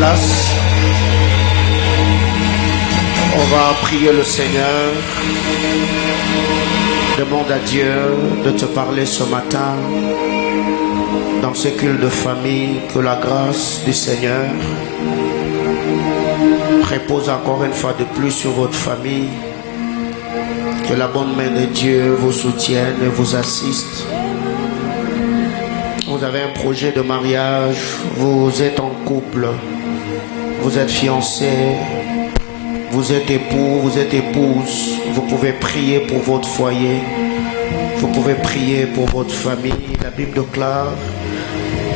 place. On va prier le Seigneur. Demande à Dieu de te parler ce matin dans ce culte de famille. Que la grâce du Seigneur repose encore une fois de plus sur votre famille. Que la bonne main de Dieu vous soutienne et vous assiste. Vous avez un projet de mariage, vous êtes en couple, vous êtes fiancés, vous êtes époux, vous êtes épouse. Vous pouvez prier pour votre foyer, vous pouvez prier pour votre famille. La Bible déclare: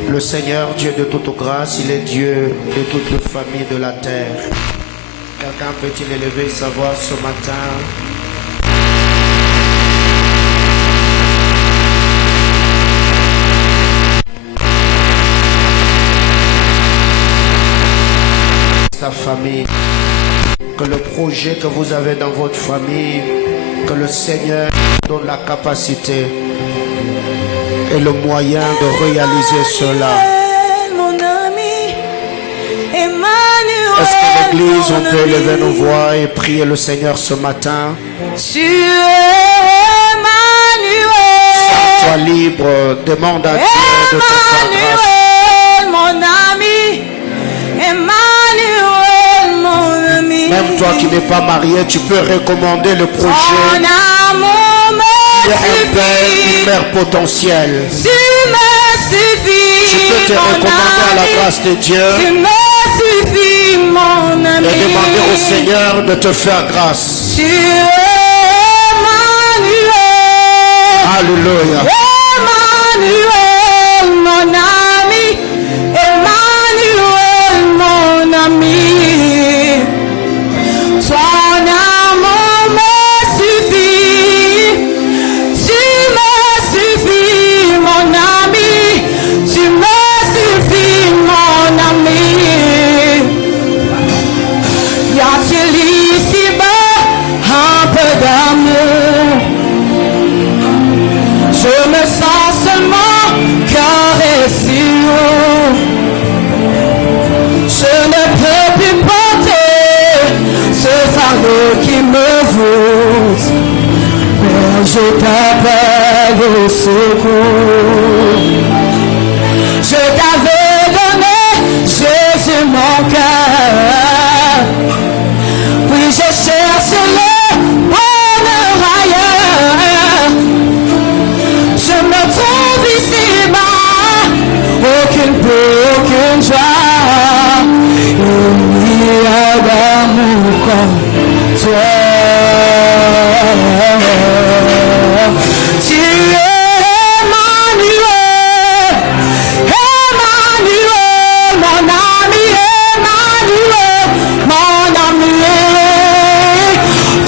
le Seigneur, Dieu de toute grâce, il est Dieu de toutes les familles de la terre. Quelqu'un peut-il élever sa voix ce matin? Ta famille, que le projet que vous avez dans votre famille, que le Seigneur donne la capacité et le moyen de réaliser cela. Est-ce que l'église, on peut élever nos voix et prier le Seigneur ce matin? Tu es Emmanuel. Sois libre, demande à Dieu de te faire grâce. Mon ami, Emmanuel, mon ami. Même toi qui n'es pas marié, tu peux recommander le projet. Ton amour me Il y a un père, une suffit. mère potentielle. Tu me suffis. Tu peux te mon recommander à la ami. grâce de Dieu Tu me suffis, mon ami. et demander au Seigneur de te faire grâce. Tu es Emmanuel. Alléluia. Emmanuel, mon ami. Emmanuel, mon ami. Ton amour me suffit. Tu me suffis, mon ami. Tu me suffis, mon ami. Y a-t-il ici-bas un peu d'amour? Je me sens seulement caressé. Je ne peux plus porter ce fardeau qui me voûte. Mais je t'appelle au secours. Je t'avais donné Jésus mon cœur. Oui, je cherche le bonheur ailleurs. Je me trouve ici-bas, aucune paix, aucune joie. Il n'y a d'amour comme toi. Tu es Emmanuel, Emmanuel, mon ami, Emmanuel, mon ami.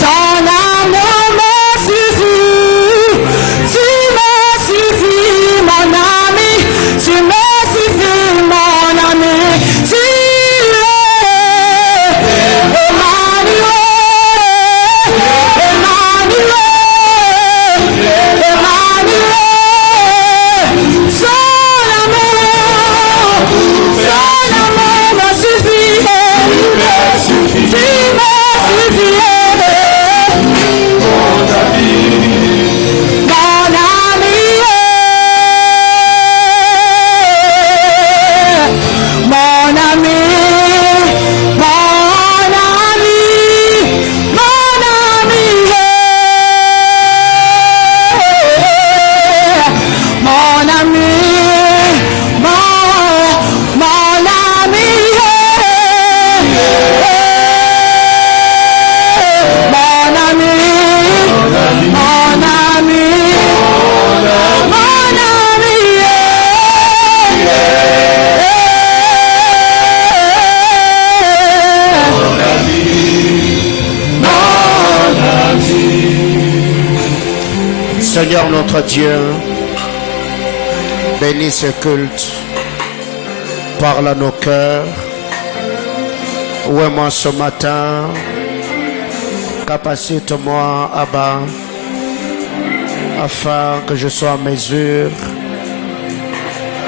Ton amour me suffit. Tu me suffis, mon ami. Tu me suffis, mon ami. Tu es Emmanuel, Emmanuel, Emmanuel. Son amour me suffit. Tu me suffis, mon ami. Mon ami, mon ami, mon ami, mon ami, mon ami, mon ami, mon ami, Seigneur notre Dieu, bénis ce culte, parle à nos cœurs. Ouais, moi ce matin, capacite-moi, Abba, afin que je sois en mesure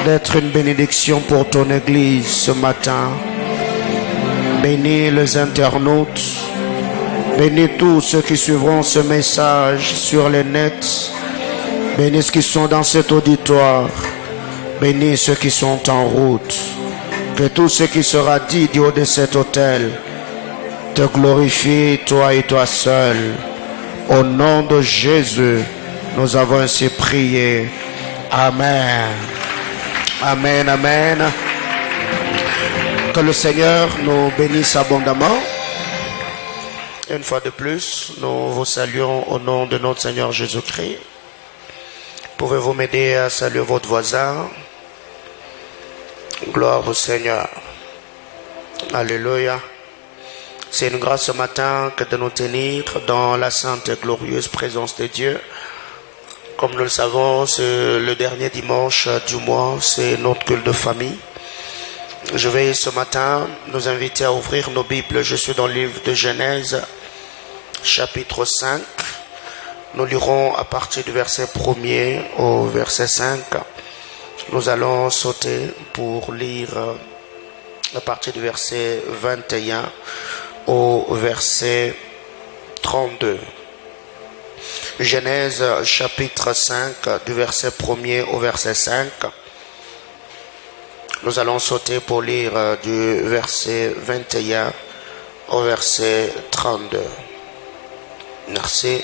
d'être une bénédiction pour ton Église ce matin. Bénis les internautes. Bénis tous ceux qui suivront ce message sur les nets. Bénis ceux qui sont dans cet auditoire. Bénis ceux qui sont en route. Que tout ce qui sera dit du haut de cet autel te glorifie, toi et toi seul. Au nom de Jésus, nous avons ainsi prié. Amen. Amen, amen. Que le Seigneur nous bénisse abondamment. Une fois de plus, nous vous saluons au nom de notre Seigneur Jésus-Christ. Pouvez-vous m'aider à saluer votre voisin? Gloire au Seigneur. Alléluia. C'est une grâce ce matin que de nous tenir dans la sainte et glorieuse présence de Dieu. Comme nous le savons, c'est le dernier dimanche du mois, c'est notre culte de famille. Je vais ce matin nous inviter à ouvrir nos Bibles. Je suis dans le livre de Genèse, chapitre 5. Nous lirons à partir du verset 1er au verset 5. Nous allons sauter pour lire à partir du verset 21 au verset 32. Genèse chapitre 5 du verset 1er au verset 5. Nous allons sauter pour lire du verset 21 au verset 32. Merci.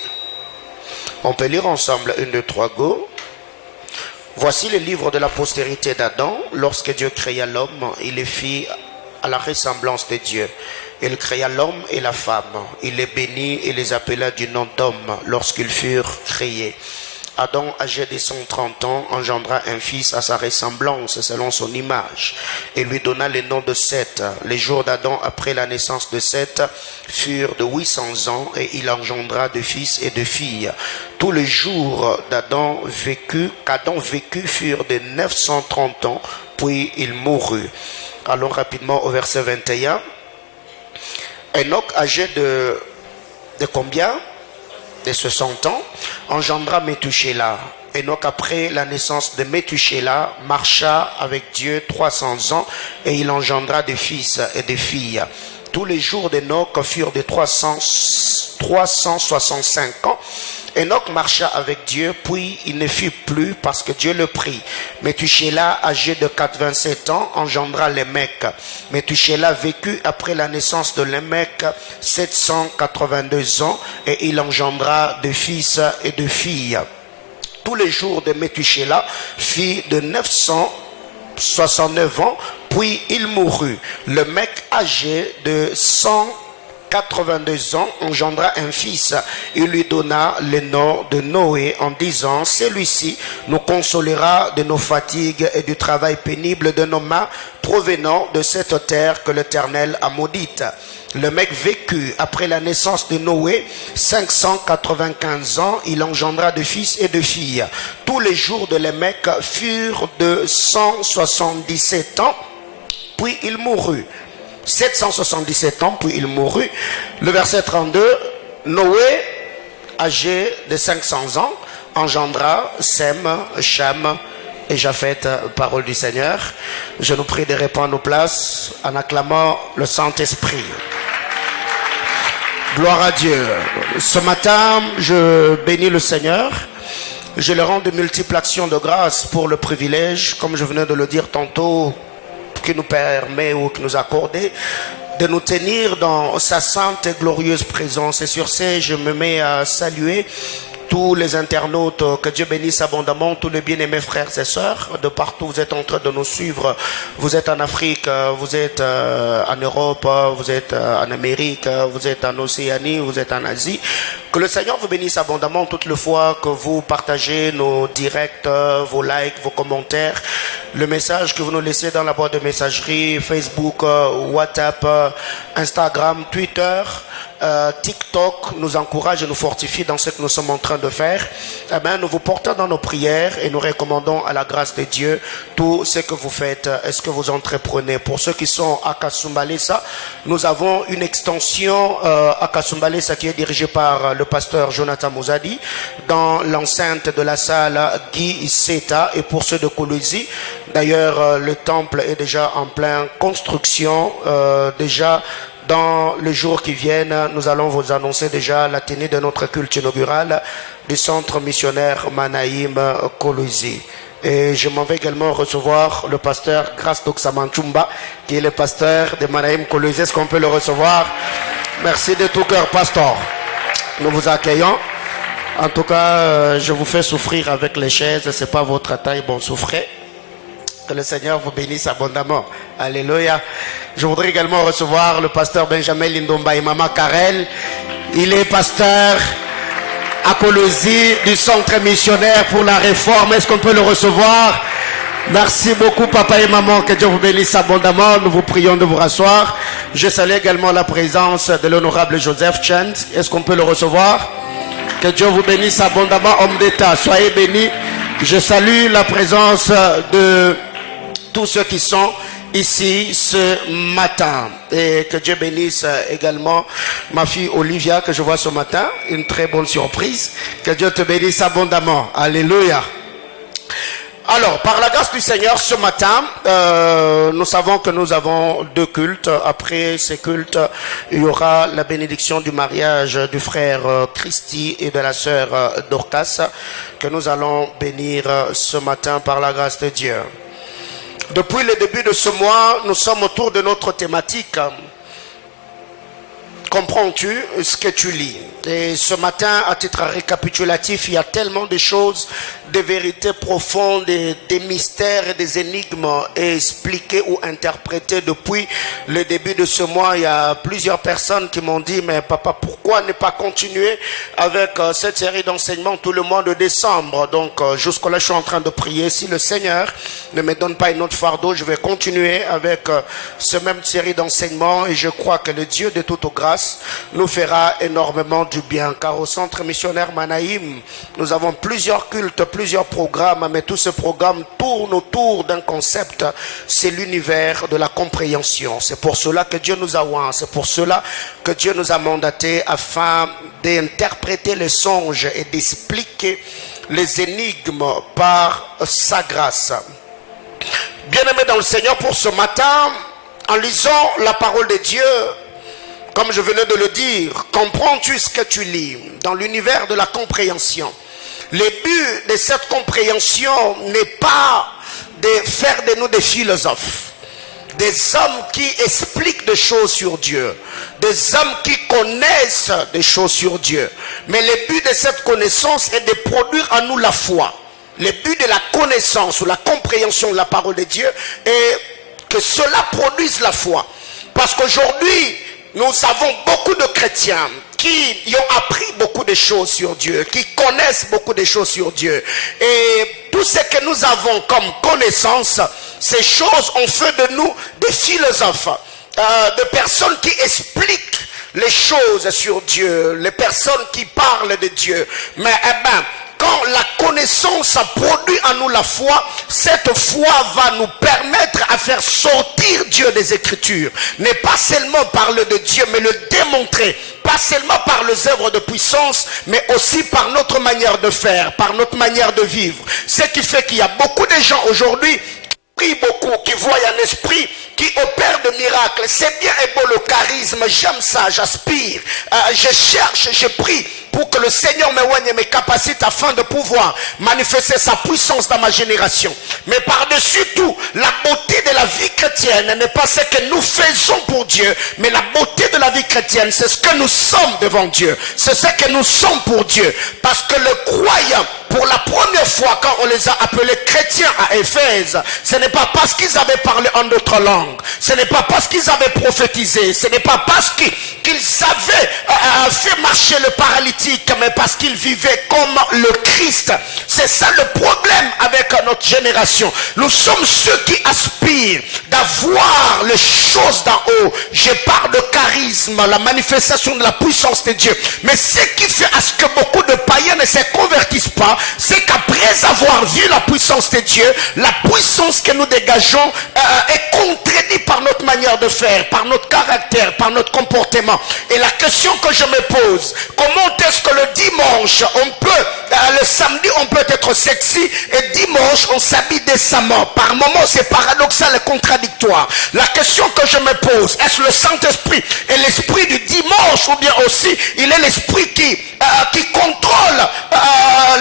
On peut lire ensemble 1, 2, 3, go. Voici le livre de la postérité d'Adam. Lorsque Dieu créa l'homme, il les fit à la ressemblance de Dieu. Il créa l'homme et la femme. Il les bénit et les appela du nom d'homme lorsqu'ils furent créés. Adam, âgé de 130 ans, engendra un fils à sa ressemblance, selon son image, et lui donna le nom de Seth. Les jours d'Adam après la naissance de Seth furent de 800 ans, et il engendra de fils et de filles. Tous les jours qu'Adam vécut furent de 930 ans, puis il mourut. Allons rapidement au verset 21. Enoch, âgé de combien? De 60 ans, engendra Méthusélah. Enoch, après la naissance de Méthusélah, marcha avec Dieu 300 ans et il engendra des fils et des filles. Tous les jours d'Enoch furent de 365 ans. Enoch marcha avec Dieu, puis il ne fit plus parce que Dieu le prit. Méthusélah, âgé de 87 ans, engendra Lémec. Méthusélah vécut après la naissance de Lémec 782 ans et il engendra de fils et de filles. Tous les jours de Méthusélah fit de 969 ans, puis il mourut. Lémec, âgé de 182 ans, engendra un fils. Il lui donna le nom de Noé en disant: celui-ci nous consolera de nos fatigues et du travail pénible de nos mains provenant de cette terre que l'Éternel a maudite. Le mec vécut après la naissance de Noé 595 ans, il engendra de fils et de filles. Tous les jours de Lémec furent de 177 ans, puis il mourut. 777 ans, puis il mourut. Le verset 32, Noé, âgé de 500 ans, engendra Sem, Cham et Japheth. Parole du Seigneur. Je nous prie de répondre nos places en acclamant le Saint-Esprit. Gloire à Dieu. Ce matin, je bénis le Seigneur. Je le rends de multiples actions de grâce pour le privilège, comme je venais de le dire tantôt, qui nous permet ou qui nous accorde de nous tenir dans sa sainte et glorieuse présence. Et sur ce, je me mets à saluer tous les internautes, que Dieu bénisse abondamment, tous les bien-aimés frères et sœurs, de partout vous êtes en train de nous suivre. Vous êtes en Afrique, vous êtes en Europe, vous êtes en Amérique, vous êtes en Océanie, vous êtes en Asie. Que le Seigneur vous bénisse abondamment toutes les fois que vous partagez nos directs, vos likes, vos commentaires, le message que vous nous laissez dans la boîte de messagerie, Facebook, WhatsApp, Instagram, Twitter. TikTok nous encourage et nous fortifie dans ce que nous sommes en train de faire. Eh bien, nous vous portons dans nos prières et nous recommandons à la grâce de Dieu tout ce que vous faites et ce que vous entreprenez. Pour ceux qui sont à Kasumbalesa, nous avons une extension à Kasumbalesa qui est dirigée par le pasteur Jonathan Mouzadi dans l'enceinte de la salle Guy Seta. Et pour ceux de Colosi, D'ailleurs, le temple est déjà en pleine construction. Déjà, dans les jours qui viennent, nous allons vous annoncer déjà la tenue de notre culte inaugural du centre missionnaire Manaïm Kolosi. Et je m'en vais également recevoir le pasteur Grace Doxamanchumba, qui est le pasteur de Manaïm Kolosi. Est-ce qu'on peut le recevoir? Merci de tout cœur, pasteur. Nous vous accueillons. En tout cas, je vous fais souffrir avec les chaises. Ce n'est pas votre taille, bon, souffrez. Que le Seigneur vous bénisse abondamment. Alléluia. Je voudrais également recevoir le pasteur Benjamin Lindomba et Maman Karel. Il est pasteur à Kolosi du centre missionnaire pour la réforme. Est-ce qu'on peut le recevoir? Merci beaucoup papa et maman, que Dieu vous bénisse abondamment. Nous vous prions de vous rasseoir. Je salue également la présence de l'honorable Joseph Chant. Est-ce qu'on peut le recevoir? Que Dieu vous bénisse abondamment, homme d'État. Soyez bénis. Je salue la présence de tous ceux qui sont ici ce matin. Et que Dieu bénisse également ma fille Olivia que je vois ce matin. Une très bonne surprise. Que Dieu te bénisse abondamment. Alléluia. Alors, par la grâce du Seigneur, ce matin, nous savons que nous avons deux cultes. Après ces cultes, il y aura la bénédiction du mariage du frère Christy et de la sœur Dorcas, que nous allons bénir ce matin par la grâce de Dieu. Depuis le début de ce mois, nous sommes autour de notre thématique. Comprends-tu ce que tu lis? Et ce matin, à titre récapitulatif, il y a tellement de choses, des vérités profondes, des mystères et des énigmes expliquées ou interprétées depuis le début de ce mois. Il y a plusieurs personnes qui m'ont dit, mais papa, pourquoi ne pas continuer avec cette série d'enseignements tout le mois de décembre? Donc, jusque-là, je suis en train de prier. Si le Seigneur ne me donne pas une autre fardeau, je vais continuer avec cette même série d'enseignements. Et je crois que le Dieu de toute grâce nous fera énormément du bien, car au centre missionnaire Manaïm, nous avons plusieurs cultes, plusieurs programmes, mais tous ces programmes tournent autour d'un concept, c'est l'univers de la compréhension. C'est pour cela que Dieu nous a oint, c'est pour cela que Dieu nous a mandaté afin d'interpréter les songes et d'expliquer les énigmes par sa grâce. Bien-aimés dans le Seigneur, pour ce matin, en lisant la parole de Dieu, comme je venais de le dire, comprends-tu ce que tu lis dans l'univers de la compréhension? Le but de cette compréhension n'est pas de faire de nous des philosophes, des hommes qui expliquent des choses sur Dieu, des hommes qui connaissent des choses sur Dieu. Mais le but de cette connaissance est de produire en nous la foi. Le but de la connaissance ou la compréhension de la parole de Dieu est que cela produise la foi. Parce qu'aujourd'hui, nous avons beaucoup de chrétiens qui ont appris beaucoup de choses sur Dieu, qui connaissent beaucoup de choses sur Dieu. Et tout ce que nous avons comme connaissance, ces choses ont fait de nous des philosophes, des personnes qui expliquent les choses sur Dieu, les personnes qui parlent de Dieu. Mais quand la connaissance produit en nous la foi, cette foi va nous permettre à faire sortir Dieu des Écritures. Ne pas seulement parler de Dieu, mais le démontrer. Pas seulement par les œuvres de puissance, mais aussi par notre manière de faire, par notre manière de vivre. Ce qui fait qu'il y a beaucoup de gens aujourd'hui qui prient beaucoup, qui voient un esprit, qui opère de miracles. C'est bien et beau le charisme, j'aime ça, j'aspire, je cherche, je prie pour que le Seigneur m'éloigne mes capacités afin de pouvoir manifester sa puissance dans ma génération. Mais par-dessus tout, la beauté de la vie chrétienne n'est pas ce que nous faisons pour Dieu, mais la beauté de la vie chrétienne, c'est ce que nous sommes devant Dieu. C'est ce que nous sommes pour Dieu. Parce que les croyants, pour la première fois, quand on les a appelés chrétiens à Éphèse, ce n'est pas parce qu'ils avaient parlé en d'autres langues, ce n'est pas parce qu'ils avaient prophétisé, ce n'est pas parce qu'ils avaient fait marcher le paralytique, mais parce qu'ils vivaient comme le Christ. C'est ça le problème avec notre génération. Nous sommes ceux qui aspirent d'avoir les choses d'en haut. Je parle de charisme, la manifestation de la puissance de Dieu. Mais ce qui fait à ce que beaucoup de païens ne se convertissent pas, c'est qu'après avoir vu la puissance de Dieu, la puissance que nous dégageons est contredite finit par notre manière de faire, par notre caractère, par notre comportement. Et la question que je me pose, comment est-ce que le dimanche, le samedi, on peut être sexy et dimanche, on s'habille décemment? Par moments, c'est paradoxal et contradictoire. La question que je me pose, est-ce le Saint-Esprit est l'esprit du dimanche ou bien aussi il est l'esprit qui contrôle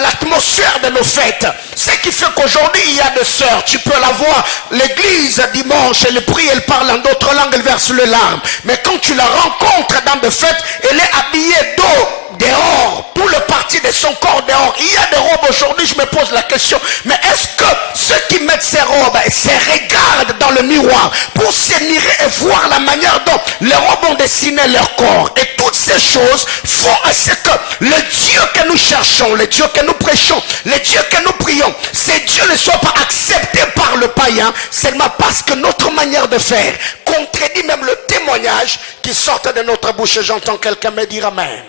l'atmosphère de nos fêtes? Ce qui fait qu'aujourd'hui, il y a des sœurs, tu peux la voir, l'église dimanche, elle prie, elle parle en d'autres langues, elle verse les larmes. Mais quand tu la rencontres dans des fêtes, elle est habillée d'eau. Dehors, tout le parti de son corps dehors. Il y a des robes aujourd'hui, je me pose la question, mais est-ce que ceux qui mettent ces robes se regardent dans le miroir pour s'admirer et voir la manière dont les robes ont dessiné leur corps? Et toutes ces choses font à ce que le Dieu que nous cherchons, le Dieu que nous prêchons, le Dieu que nous prions, ces dieux ne soient pas acceptés par le païen, seulement parce que notre manière de faire contredit même le témoignage qui sort de notre bouche. Et j'entends quelqu'un me dire amen.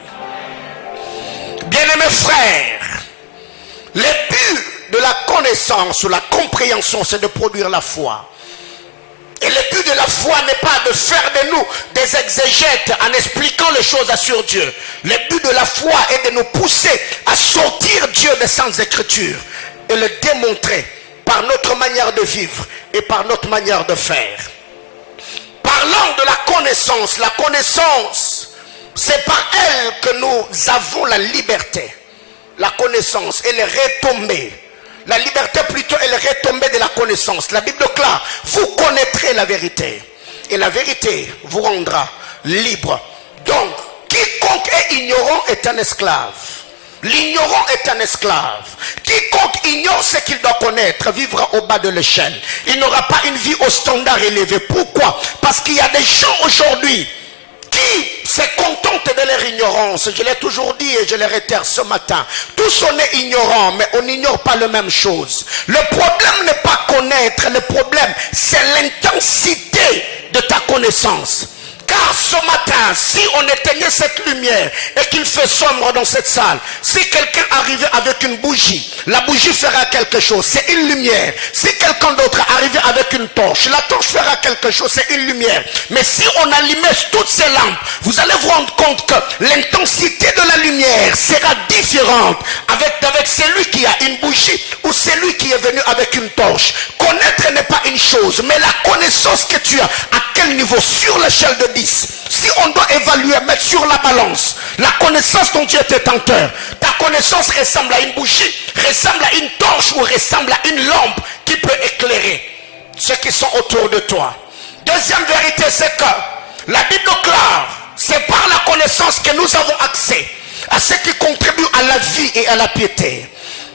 Bien-aimés frères, le but de la connaissance ou la compréhension, c'est de produire la foi. Et le but de la foi n'est pas de faire de nous des exégètes en expliquant les choses sur Dieu. Le but de la foi est de nous pousser à sortir Dieu des Saintes Écritures et le démontrer par notre manière de vivre et par notre manière de faire. Parlant de la connaissance, c'est par elle que nous avons la liberté. La connaissance, elle est retombée. La liberté plutôt, elle est retombée de la connaissance. La Bible déclare, vous connaîtrez la vérité. Et la vérité vous rendra libre. Donc, quiconque est ignorant est un esclave. L'ignorant est un esclave. Quiconque ignore ce qu'il doit connaître vivra au bas de l'échelle. Il n'aura pas une vie au standard élevé. Pourquoi? Parce qu'il y a des gens aujourd'hui qui se contentent de leur ignorance. Je l'ai toujours dit et je le réitère ce matin. Tous on est ignorants, mais on n'ignore pas la même chose. Le problème n'est pas connaître, le problème c'est l'intensité de ta connaissance. Car ce matin, si on éteignait cette lumière et qu'il fait sombre dans cette salle, si quelqu'un arrivait avec une bougie, la bougie fera quelque chose, c'est une lumière. Si quelqu'un d'autre arrivait avec une torche, la torche fera quelque chose, c'est une lumière. Mais si on allumait toutes ces lampes, vous allez vous rendre compte que l'intensité de la lumière sera différente avec celui qui a une bougie ou celui qui est venu avec une torche. Connaître n'est pas une chose, mais la connaissance que tu as, à quel niveau? Sur l'échelle de 10. Si on doit évaluer, mettre sur la balance la connaissance dont Dieu est détenteur, ta connaissance ressemble à une bougie, ressemble à une torche ou ressemble à une lampe qui peut éclairer ceux qui sont autour de toi. Deuxième vérité, c'est que la Bible déclare, c'est par la connaissance que nous avons accès à ce qui contribue à la vie et à la piété.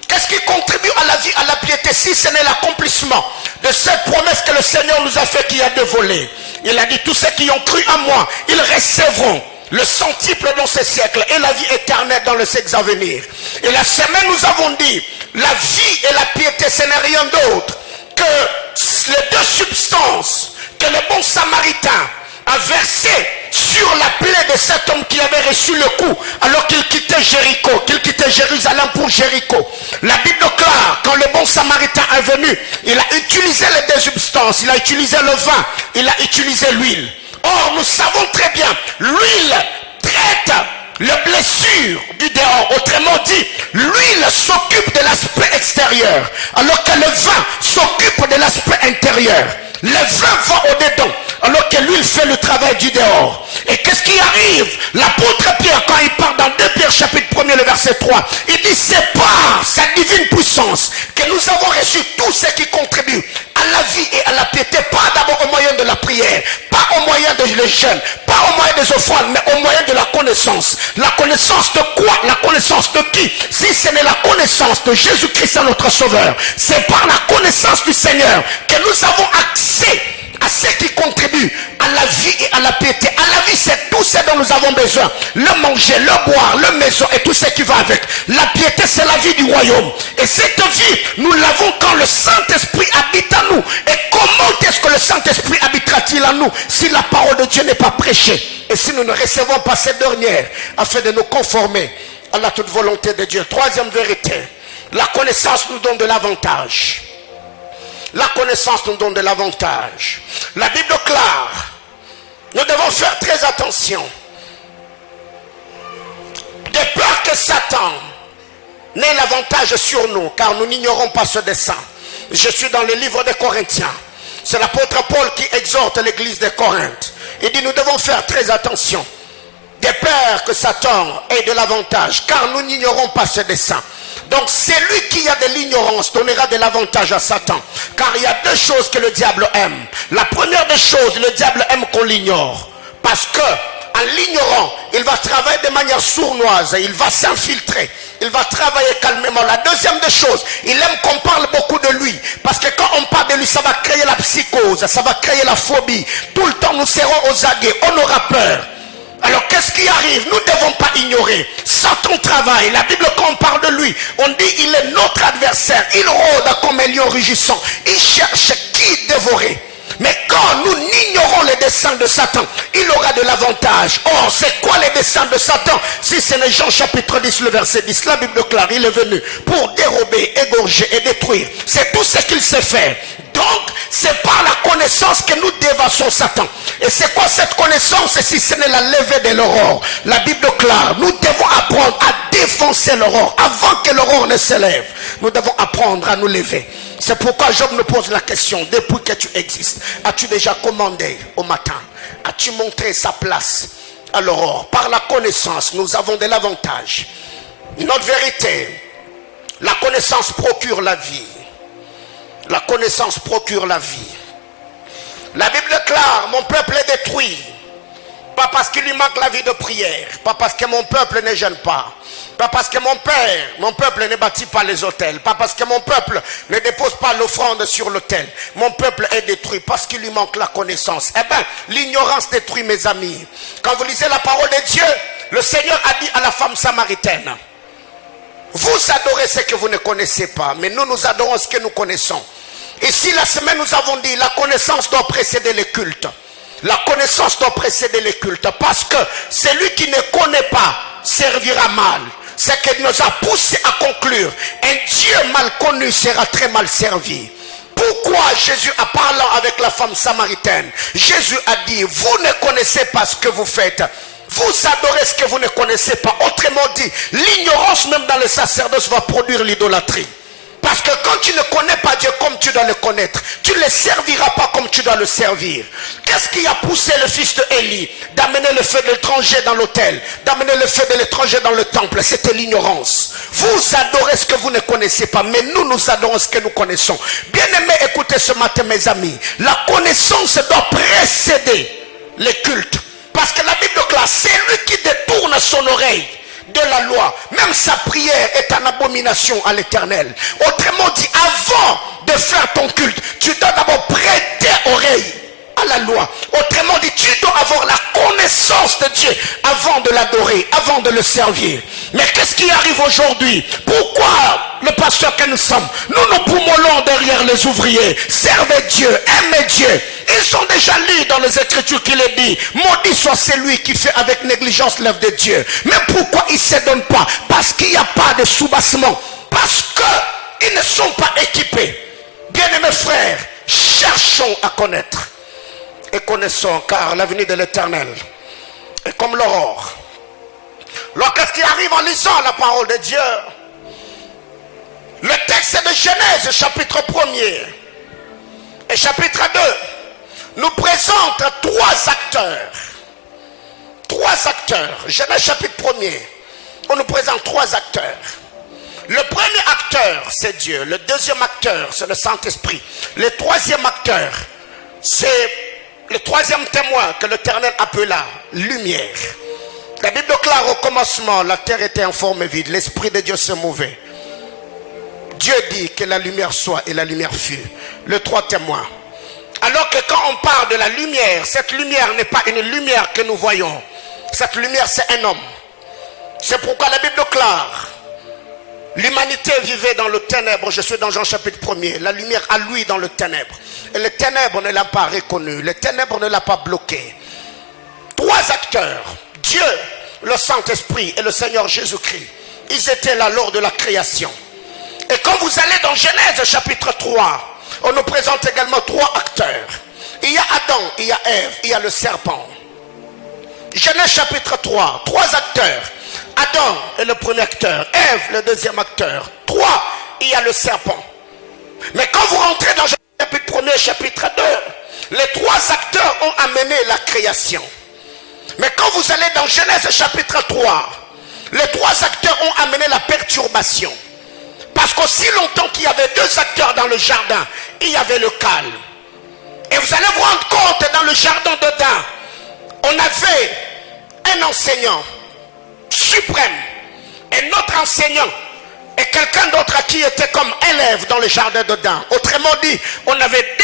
Qu'est-ce qui contribue à la vie, à la piété, si ce n'est l'accomplissement de cette promesse que le Seigneur nous a fait, qui a dévolé? Il a dit, tous ceux qui ont cru en moi, ils recevront le centuple dans ce siècle et la vie éternelle dans le siècle à venir. Et la semaine, nous avons dit, la vie et la piété, ce n'est rien d'autre que les deux substances que le bon samaritain a versé sur la plaie de cet homme qui avait reçu le coup alors qu'il quittait Jéricho, qu'il quittait Jérusalem pour Jéricho. La Bible déclare, quand le bon samaritain est venu, il a utilisé les deux substances, il a utilisé le vin, il a utilisé l'huile. Or, nous savons très bien, l'huile traite les blessures du dehors. Autrement dit, l'huile s'occupe de l'aspect extérieur, alors que le vin s'occupe de l'aspect intérieur. Le vin va au-dedans, alors que l'huile fait le travail du dehors. Et qu'est-ce qui arrive? L'apôtre Pierre, quand il parle dans 2 Pierre chapitre 1er, le verset 3, il dit, c'est par sa divine puissance que nous avons reçu tout ce qui contribue à la vie et à la piété, pas d'abord au moyen de la prière, pas au moyen de le jeûne, pas au moyen des offrandes, mais au moyen de la connaissance. La connaissance de quoi? La connaissance de qui? Si ce n'est la connaissance de Jésus-Christ, notre Sauveur, c'est par la connaissance du Seigneur que nous avons accès à ce qui contribue à la vie et à la piété. À la vie, c'est tout ce dont nous avons besoin. Le manger, le boire, le maison et tout ce qui va avec. La piété, c'est la vie du royaume. Et cette vie, nous l'avons quand le Saint-Esprit habite en nous. Et comment est-ce que le Saint-Esprit habitera-t-il en nous si la parole de Dieu n'est pas prêchée? Et si nous ne recevons pas cette dernière afin de nous conformer à la toute volonté de Dieu. Troisième vérité, la connaissance nous donne de l'avantage. La connaissance nous donne de l'avantage. La Bible déclare, nous devons faire très attention. De peur que Satan n'ait l'avantage sur nous, car nous n'ignorons pas ce dessein. Je suis dans le livre des Corinthiens. C'est l'apôtre Paul qui exhorte l'église de Corinthe. Il dit, nous devons faire très attention. De peur que Satan ait de l'avantage, car nous n'ignorons pas ce dessein. Donc celui qui a de l'ignorance donnera de l'avantage à Satan. Car il y a deux choses que le diable aime. La première des choses, le diable aime qu'on l'ignore. Parce que en l'ignorant, il va travailler de manière sournoise, il va s'infiltrer, il va travailler calmement. La deuxième des choses, il aime qu'on parle beaucoup de lui, parce que quand on parle de lui, ça va créer la psychose, ça va créer la phobie. Tout le temps, nous serons aux aguets, on aura peur. Alors qu'est-ce qui arrive? Nous ne devons pas ignorer. Satan travaille. La Bible, quand on parle de lui, on dit il est notre adversaire. Il rôde comme un lion rugissant. Il cherche qui dévorer. Mais quand nous ignorons les desseins de Satan, il aura de l'avantage. Or, c'est quoi les desseins de Satan? Si c'est les Jean chapitre 10, le verset 10, la Bible déclare, il est venu pour dérober, égorger et détruire. C'est tout ce qu'il sait faire. Donc, c'est par la connaissance que nous dévassons Satan. Et c'est quoi cette connaissance si ce n'est la levée de l'aurore? La Bible déclare, nous devons apprendre à défoncer l'aurore avant que l'aurore ne se lève. Nous devons apprendre à nous lever. C'est pourquoi Job nous pose la question, depuis que tu existes, as-tu déjà commandé au matin? As-tu montré sa place à l'aurore? Par la connaissance, nous avons de l'avantage. Notre vérité, la connaissance procure la vie. La connaissance procure la vie. La Bible déclare, mon peuple est détruit. Pas parce qu'il lui manque la vie de prière. Pas parce que mon peuple ne gêne pas. Pas parce que mon peuple ne bâtit pas les autels. Pas parce que mon peuple ne dépose pas l'offrande sur l'autel. Mon peuple est détruit parce qu'il lui manque la connaissance. Eh bien, l'ignorance détruit, mes amis. Quand vous lisez la parole de Dieu, le Seigneur a dit à la femme samaritaine, vous adorez ce que vous ne connaissez pas, mais nous adorons ce que nous connaissons. Ici, la semaine, nous avons dit, la connaissance doit précéder les cultes. La connaissance doit précéder les cultes. Parce que celui qui ne connaît pas servira mal. C'est ce qui nous a poussé à conclure. Un Dieu mal connu sera très mal servi. Pourquoi Jésus, en parlant avec la femme samaritaine, Jésus a dit, vous ne connaissez pas ce que vous faites. Vous adorez ce que vous ne connaissez pas. Autrement dit, l'ignorance même dans le sacerdoce va produire l'idolâtrie. Parce que quand tu ne connais pas Dieu comme tu dois le connaître, tu ne le serviras pas comme tu dois le servir. Qu'est-ce qui a poussé le fils de Élie d'amener le feu de l'étranger dans l'autel, d'amener le feu de l'étranger dans le temple? C'était l'ignorance. Vous adorez ce que vous ne connaissez pas, mais nous adorons ce que nous connaissons. Bien-aimés, écoutez ce matin, mes amis. La connaissance doit précéder les cultes. Parce que la Bible déclare, c'est lui qui détourne son oreille de la loi, même sa prière est en abomination à l'Éternel. Autrement dit, avant de faire ton culte, tu dois d'abord prêter oreille à la loi. Autrement dit, tu dois avoir la connaissance de Dieu avant de l'adorer, avant de le servir. Mais qu'est-ce qui arrive aujourd'hui? Pourquoi le pasteur que nous sommes, nous nous poumonons derrière les ouvriers? Servez Dieu, aimez Dieu. Ils ont déjà lu dans les Écritures qu'il est dit, maudit soit celui qui fait avec négligence l'œuvre de Dieu. Mais pourquoi ils ne se donnent pas? Parce qu'il n'y a pas de soubassement. Parce qu'ils ne sont pas équipés. Bien-aimés frères, cherchons à connaître. Et connaissons, car l'avenir de l'Éternel est comme l'aurore. Alors qu'est-ce qui arrive en lisant la parole de Dieu? Le texte de Genèse, chapitre 1er et chapitre 2, nous présente trois acteurs. Trois acteurs. Genèse chapitre 1er, on nous présente trois acteurs. Le premier acteur, c'est Dieu. Le deuxième acteur, c'est le Saint-Esprit. Le troisième acteur, c'est le troisième témoin que l'Éternel appela lumière. La Bible déclare au commencement, la terre était informe et vide. L'Esprit de Dieu se mouvait. Dieu dit que la lumière soit et la lumière fut. Le trois témoins. Alors que quand on parle de la lumière, cette lumière n'est pas une lumière que nous voyons. Cette lumière, c'est un homme. C'est pourquoi la Bible déclare, l'humanité vivait dans le ténèbre. Je suis dans Jean chapitre 1er. La lumière a lui dans le ténèbre. Et le ténèbre ne l'a pas reconnu. Le ténèbre ne l'a pas bloqué. Trois acteurs. Dieu, le Saint-Esprit et le Seigneur Jésus-Christ. Ils étaient là lors de la création. Et quand vous allez dans Genèse chapitre 3, On nous présente également 3 acteurs. Il y a Adam, il y a Ève, il y a le serpent. Genèse chapitre 3, 3 acteurs. Adam est le premier acteur, Ève le deuxième acteur. 3, il y a le serpent. Mais quand vous rentrez dans Genèse chapitre 1 et chapitre 2, les 3 acteurs ont amené la création. Mais quand vous allez dans Genèse chapitre 3, les 3 acteurs ont amené la perturbation. Parce qu'aussi longtemps qu'il y avait 2 acteurs dans le jardin, il y avait le calme. Et vous allez vous rendre compte, dans le jardin d'Éden, on avait un enseignant suprême. Et notre enseignant est quelqu'un d'autre qui était comme élève dans le jardin d'Éden. Autrement dit, on avait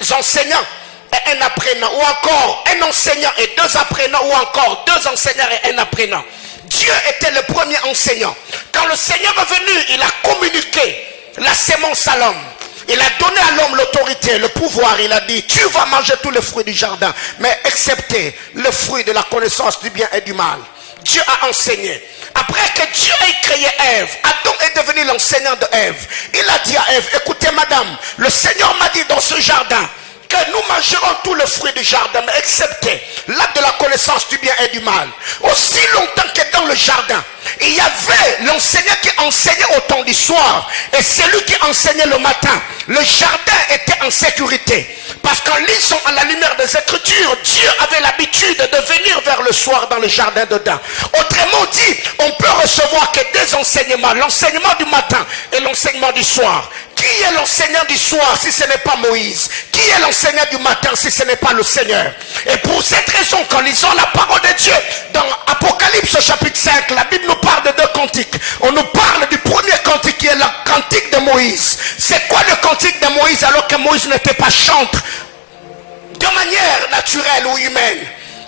2 enseignants et un apprenant. Ou encore un enseignant et 2 apprenants. Ou encore 2 enseignants et un apprenant. Dieu était le premier enseignant. Quand le Seigneur est venu, il a communiqué la sémence à l'homme. Il a donné à l'homme l'autorité, le pouvoir. Il a dit, tu vas manger tous les fruits du jardin, mais excepté le fruit de la connaissance du bien et du mal. Dieu a enseigné. Après que Dieu ait créé Ève, Adam est devenu l'enseignant de Ève. Il a dit à Ève, écoutez madame, le Seigneur m'a dit dans ce jardin que nous mangerons tous les fruits du jardin, mais excepté l'arbre de la connaissance du bien et du mal. Aussi longtemps que dans le jardin, il y avait l'enseignant qui enseignait au temps du soir et celui qui enseignait le matin. Le jardin était en sécurité. Parce qu'en lisant à la lumière des Écritures, Dieu avait l'habitude de venir vers le soir dans le jardin d'Éden. Autrement dit, on peut recevoir que 2 enseignements, l'enseignement du matin et l'enseignement du soir. Qui est l'enseignant du soir si ce n'est pas Moïse? Qui est l'enseignant du matin si ce n'est pas le Seigneur? Et pour cette raison, qu'en lisant la parole de Dieu, dans Apocalypse chapitre 5, la Bible nous parle de 2 cantiques. On nous parle du premier cantique qui est le cantique de Moïse. C'est quoi le cantique de Moïse alors que Moïse n'était pas chantre de manière naturelle ou humaine?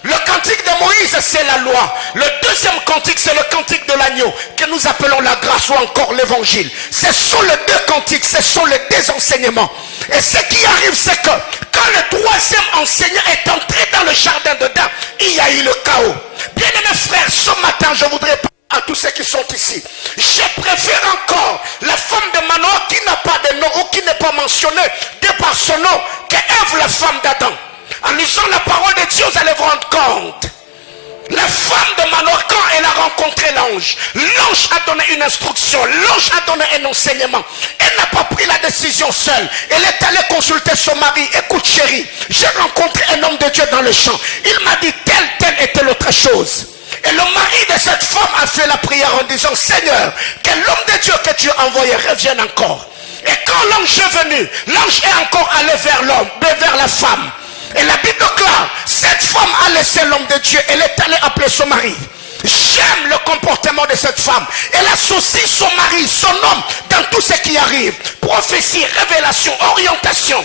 Le cantique de Moïse, c'est la loi. Le deuxième cantique, c'est le cantique de l'agneau, que nous appelons la grâce ou encore l'évangile. Ce sont les 2 cantiques, ce sont les 2 enseignements. Et ce qui arrive, c'est que quand le 3e enseignant est entré dans le jardin d'Éden, il y a eu le chaos. Bien-aimés frères, ce matin, je voudrais parler à tous ceux qui sont ici. Je préfère encore la femme de Manoah qui n'a pas de nom ou qui n'est pas mentionnée de par son nom que Ève, la femme d'Adam. En lisant la parole de Dieu, vous allez vous rendre compte. La femme de Manoah, quand elle a rencontré l'ange a donné une instruction, l'ange a donné un enseignement. Elle n'a pas pris la décision seule. Elle est allée consulter son mari. Écoute chérie, j'ai rencontré un homme de Dieu dans le champ. Il m'a dit telle était l'autre chose. Et le mari de cette femme a fait la prière en disant, Seigneur, que l'homme de Dieu que tu as envoyé revienne encore. Et quand l'ange est venu, l'ange est encore allé vers l'homme, vers la femme. Et la Bible déclare, cette femme a laissé l'homme de Dieu. Elle est allée appeler son mari. J'aime le comportement de cette femme. Elle associe son mari, son homme, dans tout ce qui arrive. Prophétie, révélation, orientation.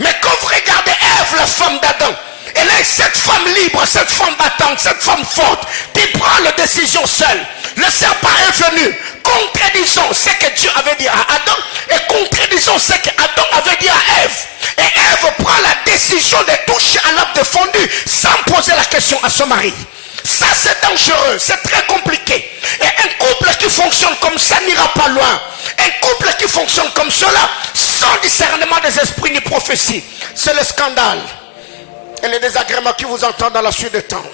Mais quand vous regardez Ève, la femme d'Adam, elle est cette femme libre, cette femme battante, cette femme forte, qui prend la décision seule. Le serpent est venu, contredisant ce que Dieu avait dit à Adam, et contredisant ce que Adam avait dit à Ève. Et Ève prend la décision de toucher à l'arbre défendu sans poser la question à son mari. Ça c'est dangereux, c'est très compliqué. Et un couple qui fonctionne comme ça n'ira pas loin. Un couple qui fonctionne comme cela, sans discernement des esprits ni prophétie, c'est le scandale et les désagréments qui vous entendent dans la suite des temps.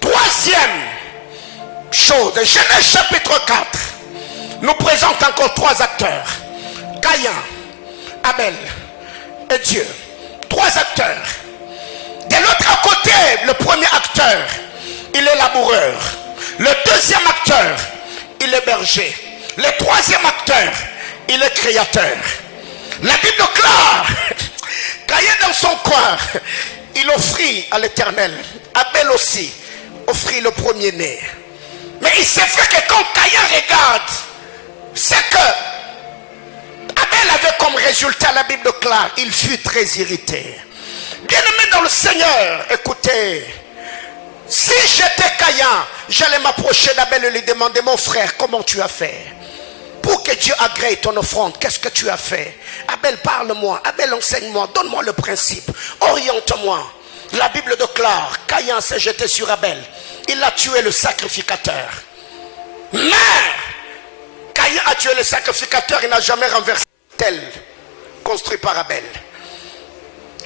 3e chose, Genèse chapitre 4 nous présente encore 3 acteurs. Caïn, Abel et Dieu. 3 acteurs. De l'autre côté, le premier acteur, il est laboureur. Le deuxième acteur, il est berger. Le 3e acteur, il est créateur. La Bible déclare, Caïn dans son coin, il offrit à l'Éternel. Abel aussi offrit le premier-né. Mais il s'est fait que quand Caïn regarde, c'est que Abel avait comme résultat, la Bible déclare, il fut très irrité. Bien-aimé dans le Seigneur, écoutez, si j'étais Caïn, j'allais m'approcher d'Abel et lui demander, mon frère, comment tu as fait pour que Dieu agrée ton offrande? Qu'est-ce que tu as fait? Abel, parle-moi. Abel, enseigne-moi. Donne-moi le principe. Oriente-moi. La Bible déclare, Caïn s'est jeté sur Abel. Il a tué le sacrificateur. Mais Caïn a tué le sacrificateur, il n'a jamais renversé tel construit par Abel.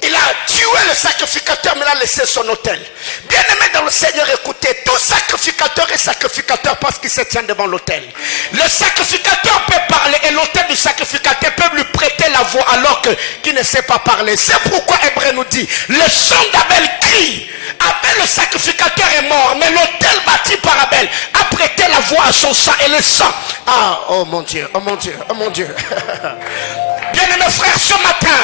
Il a tué le sacrificateur, mais il a laissé son autel. Bien-aimé dans le Seigneur, écoutez, tout sacrificateur est sacrificateur parce qu'il se tient devant l'autel. Le sacrificateur peut parler et l'autel du sacrificateur peut lui prêter la voix alors qu'il ne sait pas parler. C'est pourquoi Hébreu nous dit, le sang d'Abel crie. Abel le sacrificateur est mort, mais l'autel bâti par Abel a prêté la voix à son sang et le sang. Ah, oh mon Dieu, oh mon Dieu, oh mon Dieu. Bien-aimé frère, ce matin,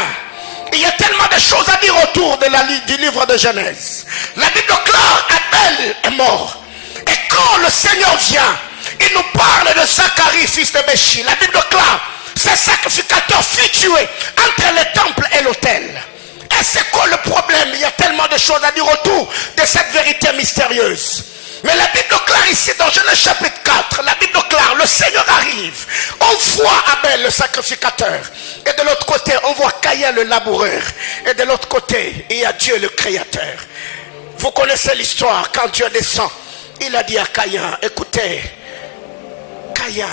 il y a tellement de choses à dire autour de du livre de Genèse. La Bible déclare Abel est mort. Et quand le Seigneur vient, il nous parle de Zacharie, fils de Béchi. La Bible déclare, ce sacrificateur fut tué entre le temple et l'autel. Et c'est quoi le problème? Il y a tellement de choses à dire autour de cette vérité mystérieuse. Mais la Bible déclare ici dans Genèse chapitre 4, la Bible déclare, le Seigneur arrive. On voit Abel le sacrificateur. Et de l'autre côté, on voit Caïn le laboureur. Et de l'autre côté, il y a Dieu le créateur. Vous connaissez l'histoire, quand Dieu descend, il a dit à Caïn, écoutez, Caïn,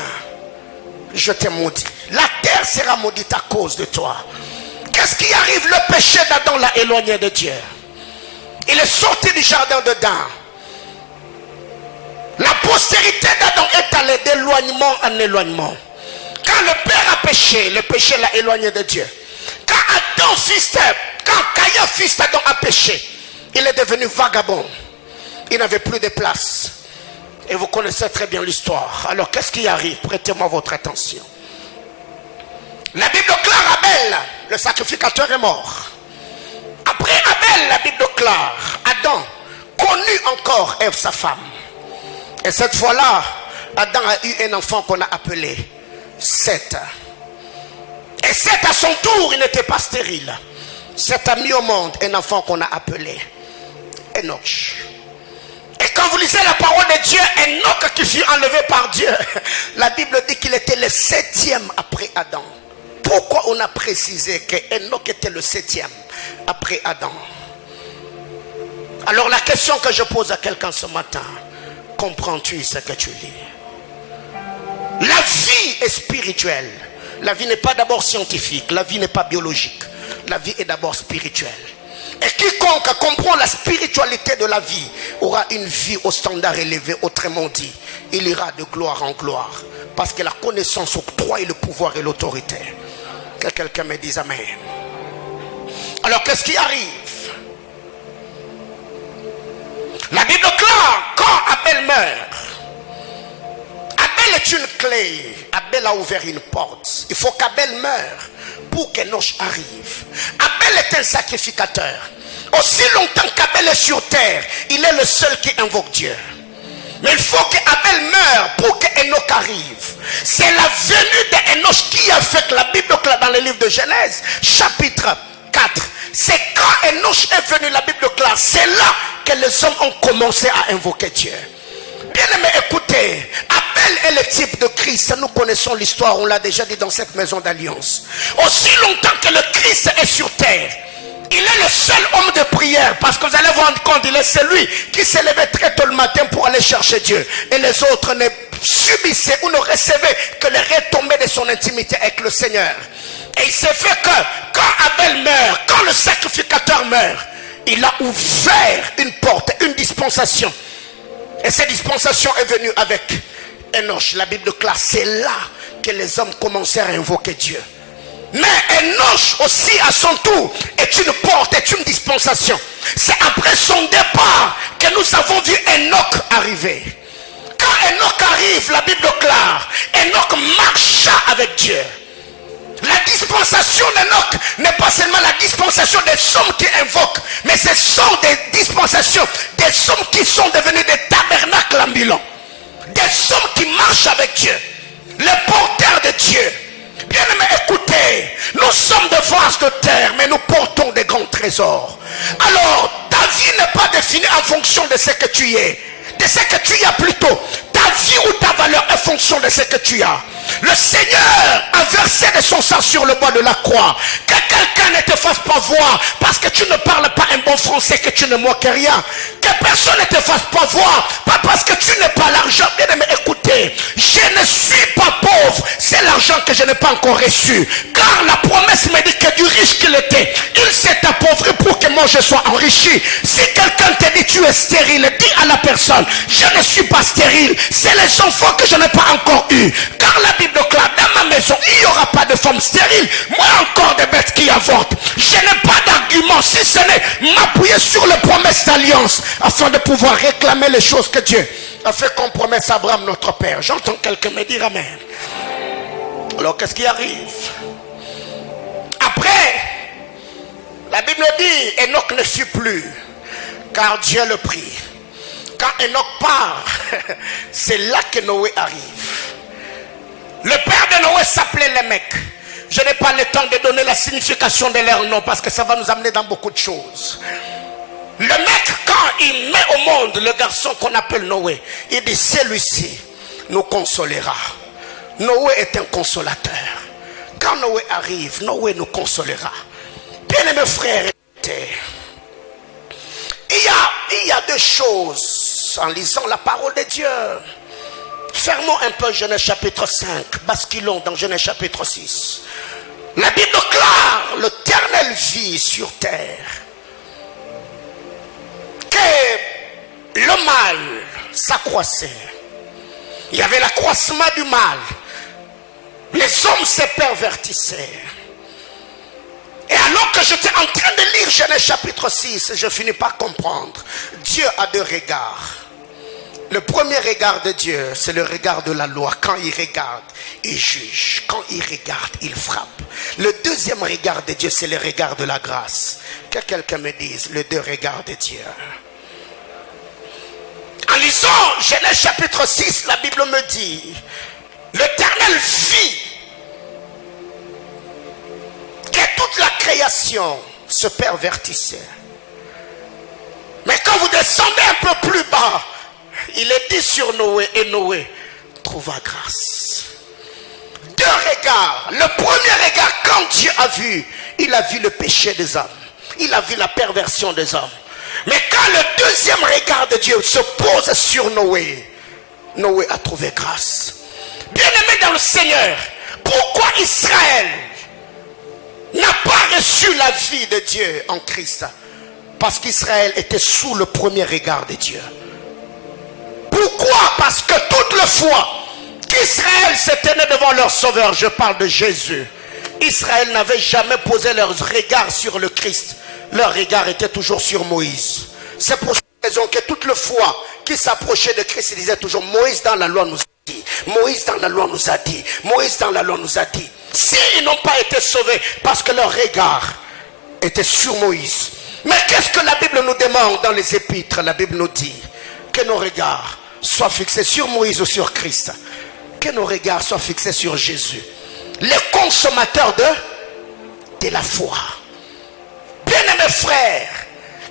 je t'ai maudit. La terre sera maudite à cause de toi. Qu'est-ce qui arrive? Le péché d'Adam l'a éloigné de Dieu. Il est sorti du jardin d'Éden. La postérité d'Adam est allée d'éloignement en éloignement. Quand le père a péché, le péché l'a éloigné de Dieu. Quand Caïn, fils d'Adam, a péché, il est devenu vagabond. Il n'avait plus de place. Et vous connaissez très bien l'histoire. Alors qu'est-ce qui arrive? Prêtez-moi votre attention. La Bible déclare Abel, le sacrificateur est mort. Après Abel, la Bible déclare Adam connut encore Ève, sa femme. Et cette fois-là, Adam a eu un enfant qu'on a appelé Seth. Et Seth, à son tour, il n'était pas stérile. Seth a mis au monde un enfant qu'on a appelé Enoch. Et quand vous lisez la parole de Dieu, Enoch qui fut enlevé par Dieu, la Bible dit qu'il était le 7e après Adam. Pourquoi on a précisé que Enoch était le 7e après Adam? Alors la question que je pose à quelqu'un ce matin, comprends-tu ce que tu lis? La vie est spirituelle. La vie n'est pas d'abord scientifique. La vie n'est pas biologique. La vie est d'abord spirituelle. Et quiconque comprend la spiritualité de la vie aura une vie au standard élevé. Autrement dit, il ira de gloire en gloire. Parce que la connaissance octroie le pouvoir et l'autorité. Que quelqu'un me dise amen. Alors qu'est-ce qui arrive? La Bible déclare, quand Abel meurt, Abel est une clé. Abel a ouvert une porte. Il faut qu'Abel meure pour qu'Enoch arrive. Abel est un sacrificateur. Aussi longtemps qu'Abel est sur terre, il est le seul qui invoque Dieu. Mais il faut qu'Abel meure pour qu'Enoch arrive. C'est la venue d'Enoch qui a fait que la Bible déclare dans le livre de Genèse, chapitre 4. C'est quand Enoch est venu, la Bible déclare, c'est là que les hommes ont commencé à invoquer Dieu. Bien aimé, écoutez, Abel est le type de Christ. Nous connaissons l'histoire, on l'a déjà dit dans cette maison d'alliance. Aussi longtemps que le Christ est sur terre, il est le seul homme de prière, parce que vous allez vous rendre compte, il est celui qui se levait très tôt le matin pour aller chercher Dieu. Et les autres ne subissaient ou ne recevaient que les retombées de son intimité avec le Seigneur. Et il s'est fait que quand Abel meurt, quand le sacrificateur meurt, il a ouvert une porte, une dispensation. Et cette dispensation est venue avec Enoch. La Bible déclare, c'est là que les hommes commencèrent à invoquer Dieu. Mais Enoch aussi à son tour est une porte, est une dispensation. C'est après son départ que nous avons vu Enoch arriver. Quand Enoch arrive, la Bible déclare, Enoch marcha avec Dieu. La dispensation d'Enoch n'est pas seulement la dispensation des hommes qui invoquent, mais ce sont des dispensations des hommes qui sont devenus des tabernacles ambulants, des hommes qui marchent avec Dieu, les porteurs de Dieu. Bien aimé, écoutez, nous sommes de vases de terre, mais nous portons des grands trésors. Alors, ta vie n'est pas définie en fonction de ce que tu es, de ce que tu as plutôt. Ta vie ou ta valeur est en fonction de ce que tu as. Le Seigneur a versé de son sang sur le bois de la croix. Que quelqu'un ne te fasse pas voir parce que tu ne parles pas un bon français, que tu ne moques rien. Que personne ne te fasse pas voir, pas parce que tu n'as pas l'argent. Bien aimé, écoutez, je ne suis pas pauvre, c'est l'argent que je n'ai pas encore reçu. Car la promesse me dit que du riche qu'il était, il s'est appauvri pour que moi je sois enrichi. Si quelqu'un te dit tu es stérile, dis à la personne, je ne suis pas stérile. C'est les enfants que je n'ai pas encore eu. Car la Bible clame, dans ma maison, il n'y aura pas de femme stérile. Moi encore des bêtes qui avortent. Je n'ai pas d'argument si ce n'est m'appuyer sur les promesses d'alliance afin de pouvoir réclamer les choses que Dieu a fait comme promesse à Abraham notre père. J'entends quelqu'un me dire amen. Alors qu'est-ce qui arrive? Après, la Bible dit Enoch ne fut plus, car Dieu le prit. Quand Enoch part, c'est là que Noé arrive. Le père de Noé s'appelait Lémec. Je n'ai pas le temps de donner la signification de leur nom parce que ça va nous amener dans beaucoup de choses. Le mec, quand il met au monde le garçon qu'on appelle Noé, il dit celui-ci nous consolera. Noé est un consolateur. Quand Noé arrive, Noé nous consolera. Bien-aimés frères, il y a deux choses en lisant la parole de Dieu. Fermons un peu Genèse chapitre 5, basculons dans Genèse chapitre 6. La Bible déclare l'Éternel vit sur terre que le mal s'accroissait. Il y avait l'accroissement du mal. Les hommes se pervertissaient. Et alors que j'étais en train de lire Genèse chapitre 6, je finis par comprendre. Dieu a deux regards. Le premier regard de Dieu, c'est le regard de la loi. Quand il regarde, il juge. Quand il regarde, il frappe. Le deuxième regard de Dieu, c'est le regard de la grâce. Que quelqu'un me dise, les deux regards de Dieu. En lisant Genèse chapitre 6, la Bible me dit, l'Éternel vit que toute la création se pervertissait. Mais quand vous descendez un peu plus bas, il est dit sur Noé, et Noé trouva grâce. Deux regards. Le premier regard, quand Dieu a vu, il a vu le péché des hommes. Il a vu la perversion des hommes. Mais quand le deuxième regard de Dieu se pose sur Noé, Noé a trouvé grâce. Bien-aimé dans le Seigneur, pourquoi Israël n'a pas reçu la vie de Dieu en Christ? Parce qu'Israël était sous le premier regard de Dieu. Pourquoi? Parce que toutes les fois qu'Israël se tenait devant leur sauveur, je parle de Jésus, Israël n'avait jamais posé leur regard sur le Christ. Leur regard était toujours sur Moïse. C'est pour cette raison que toutes les fois qu'ils s'approchaient de Christ, ils disaient toujours, Moïse dans la loi nous a dit, Moïse dans la loi nous a dit, Moïse dans la loi nous a dit. S'ils n'ont pas été sauvés, parce que leur regard était sur Moïse. Mais qu'est-ce que la Bible nous demande dans les épîtres? La Bible nous dit que nos regards soient fixés sur Moïse ou sur Christ. Que nos regards soient fixés sur Jésus, le consommateur de la foi. Bien-aimés frères,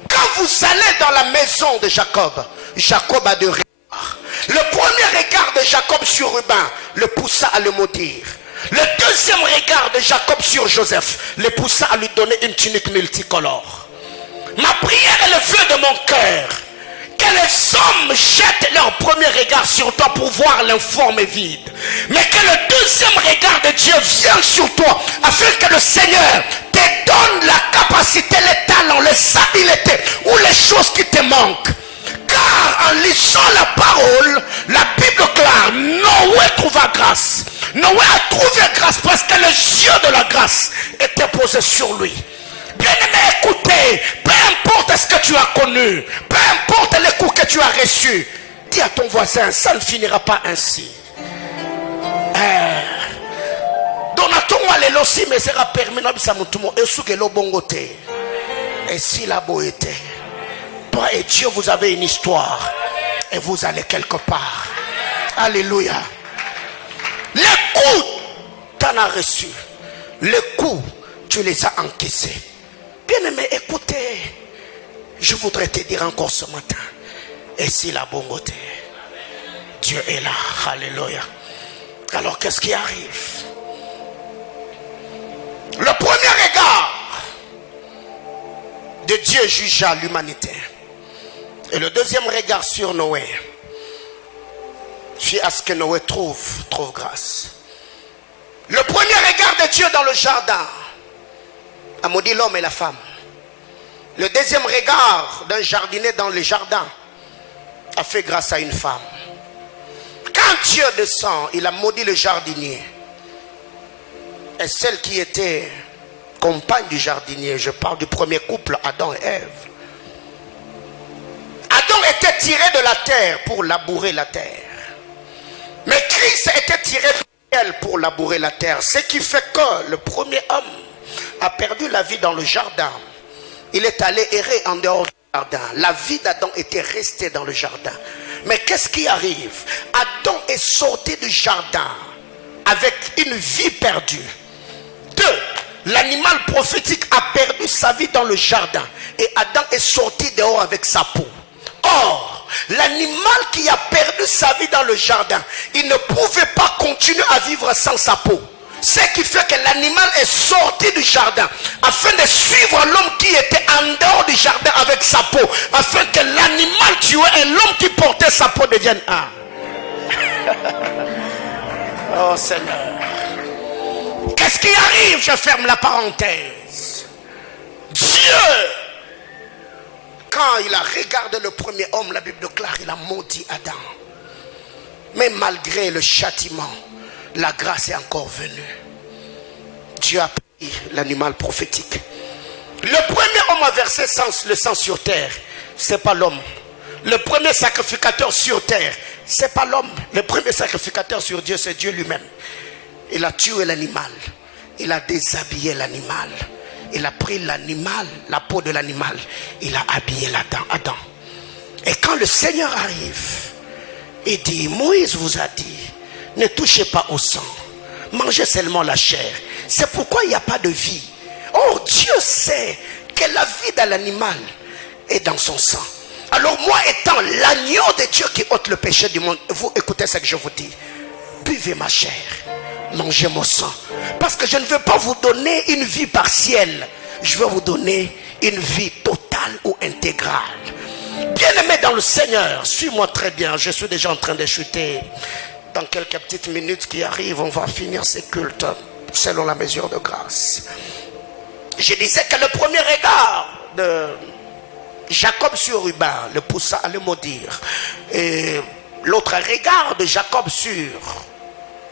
quand vous allez dans la maison de Jacob, Jacob a deux regards. Le premier regard de Jacob sur Ruben le poussa à le maudire. Le deuxième regard de Jacob sur Joseph le poussa à lui donner une tunique multicolore. Ma prière est le vœu de mon cœur, que les hommes jettent leur premier regard sur toi pour voir l'informe vide. Mais que le deuxième regard de Dieu vienne sur toi, afin que le Seigneur te donne la capacité, les talents, les habiletés ou les choses qui te manquent. Car en lisant la parole, la Bible clare, Noé trouva grâce. Noé a trouvé grâce parce que les yeux de la grâce étaient posés sur lui. Bien-aimé, écoutez, peu importe ce que tu as connu, peu importe les coups que tu as reçus, dis à ton voisin, ça ne finira pas ainsi. Donaton alelo si me sera permis no bisa mutumo esugelo bongote. Et si la beauté, toi et Dieu vous avez une histoire et vous allez quelque part. Alléluia. Les coups t'en as reçu, les coups tu les as encaissés. Bien-aimé, écoutez, je voudrais te dire encore ce matin, et si la bongote, Dieu est là, alléluia. Alors qu'est-ce qui arrive? Le premier regard de Dieu jugea l'humanité, et le deuxième regard sur Noé fit à ce que Noé trouve grâce. Le premier regard de Dieu dans le jardin a maudit l'homme et la femme. Le deuxième regard d'un jardinier dans le jardin a fait grâce à une femme. Quand Dieu descend, il a maudit le jardinier. Et celle qui était compagne du jardinier, je parle du premier couple, Adam et Ève. Adam était tiré de la terre pour labourer la terre. Mais Christ était tiré du ciel pour labourer la terre. Ce qui fait que le premier homme a perdu la vie dans le jardin. Il est allé errer en dehors du jardin. La vie d'Adam était restée dans le jardin. Mais qu'est-ce qui arrive? Adam est sorti du jardin avec une vie perdue. 2. L'animal prophétique a perdu sa vie dans le jardin. Et Adam est sorti dehors avec sa peau. Or, l'animal qui a perdu sa vie dans le jardin, il ne pouvait pas continuer à vivre sans sa peau. Ce qui fait que l'animal est sorti du jardin afin de suivre l'homme qui était en dehors du jardin avec sa peau, afin que l'animal tué et l'homme qui portait sa peau deviennent un. Oh Seigneur, qu'est-ce qui arrive? Je ferme la parenthèse. Dieu, quand il a regardé le premier homme, la Bible déclare, il a maudit Adam. Mais malgré le châtiment, la grâce est encore venue. Dieu a pris l'animal prophétique. Le premier homme a versé le sang sur terre. C'est pas l'homme. Le premier sacrificateur sur terre, c'est pas l'homme. Le premier sacrificateur sur Dieu, c'est Dieu lui-même. Il a tué l'animal. Il a déshabillé l'animal. Il a pris l'animal, la peau de l'animal. Il a habillé Adam. Et quand le Seigneur arrive, il dit, Moïse vous a dit, ne touchez pas au sang, mangez seulement la chair. C'est pourquoi il n'y a pas de vie. Oh, Dieu sait que la vie de l'animal est dans son sang. Alors moi étant l'agneau de Dieu qui ôte le péché du monde, vous écoutez ce que je vous dis. Buvez ma chair, mangez mon sang. Parce que je ne veux pas vous donner une vie partielle. Je veux vous donner une vie totale ou intégrale. Bien-aimé dans le Seigneur, suis-moi très bien. Je suis déjà en train de chuter. Dans quelques petites minutes qui arrivent, on va finir ces cultes selon la mesure de grâce. Je disais que le premier regard de Jacob sur Ruben le poussa à le maudire. Et l'autre regard de Jacob sur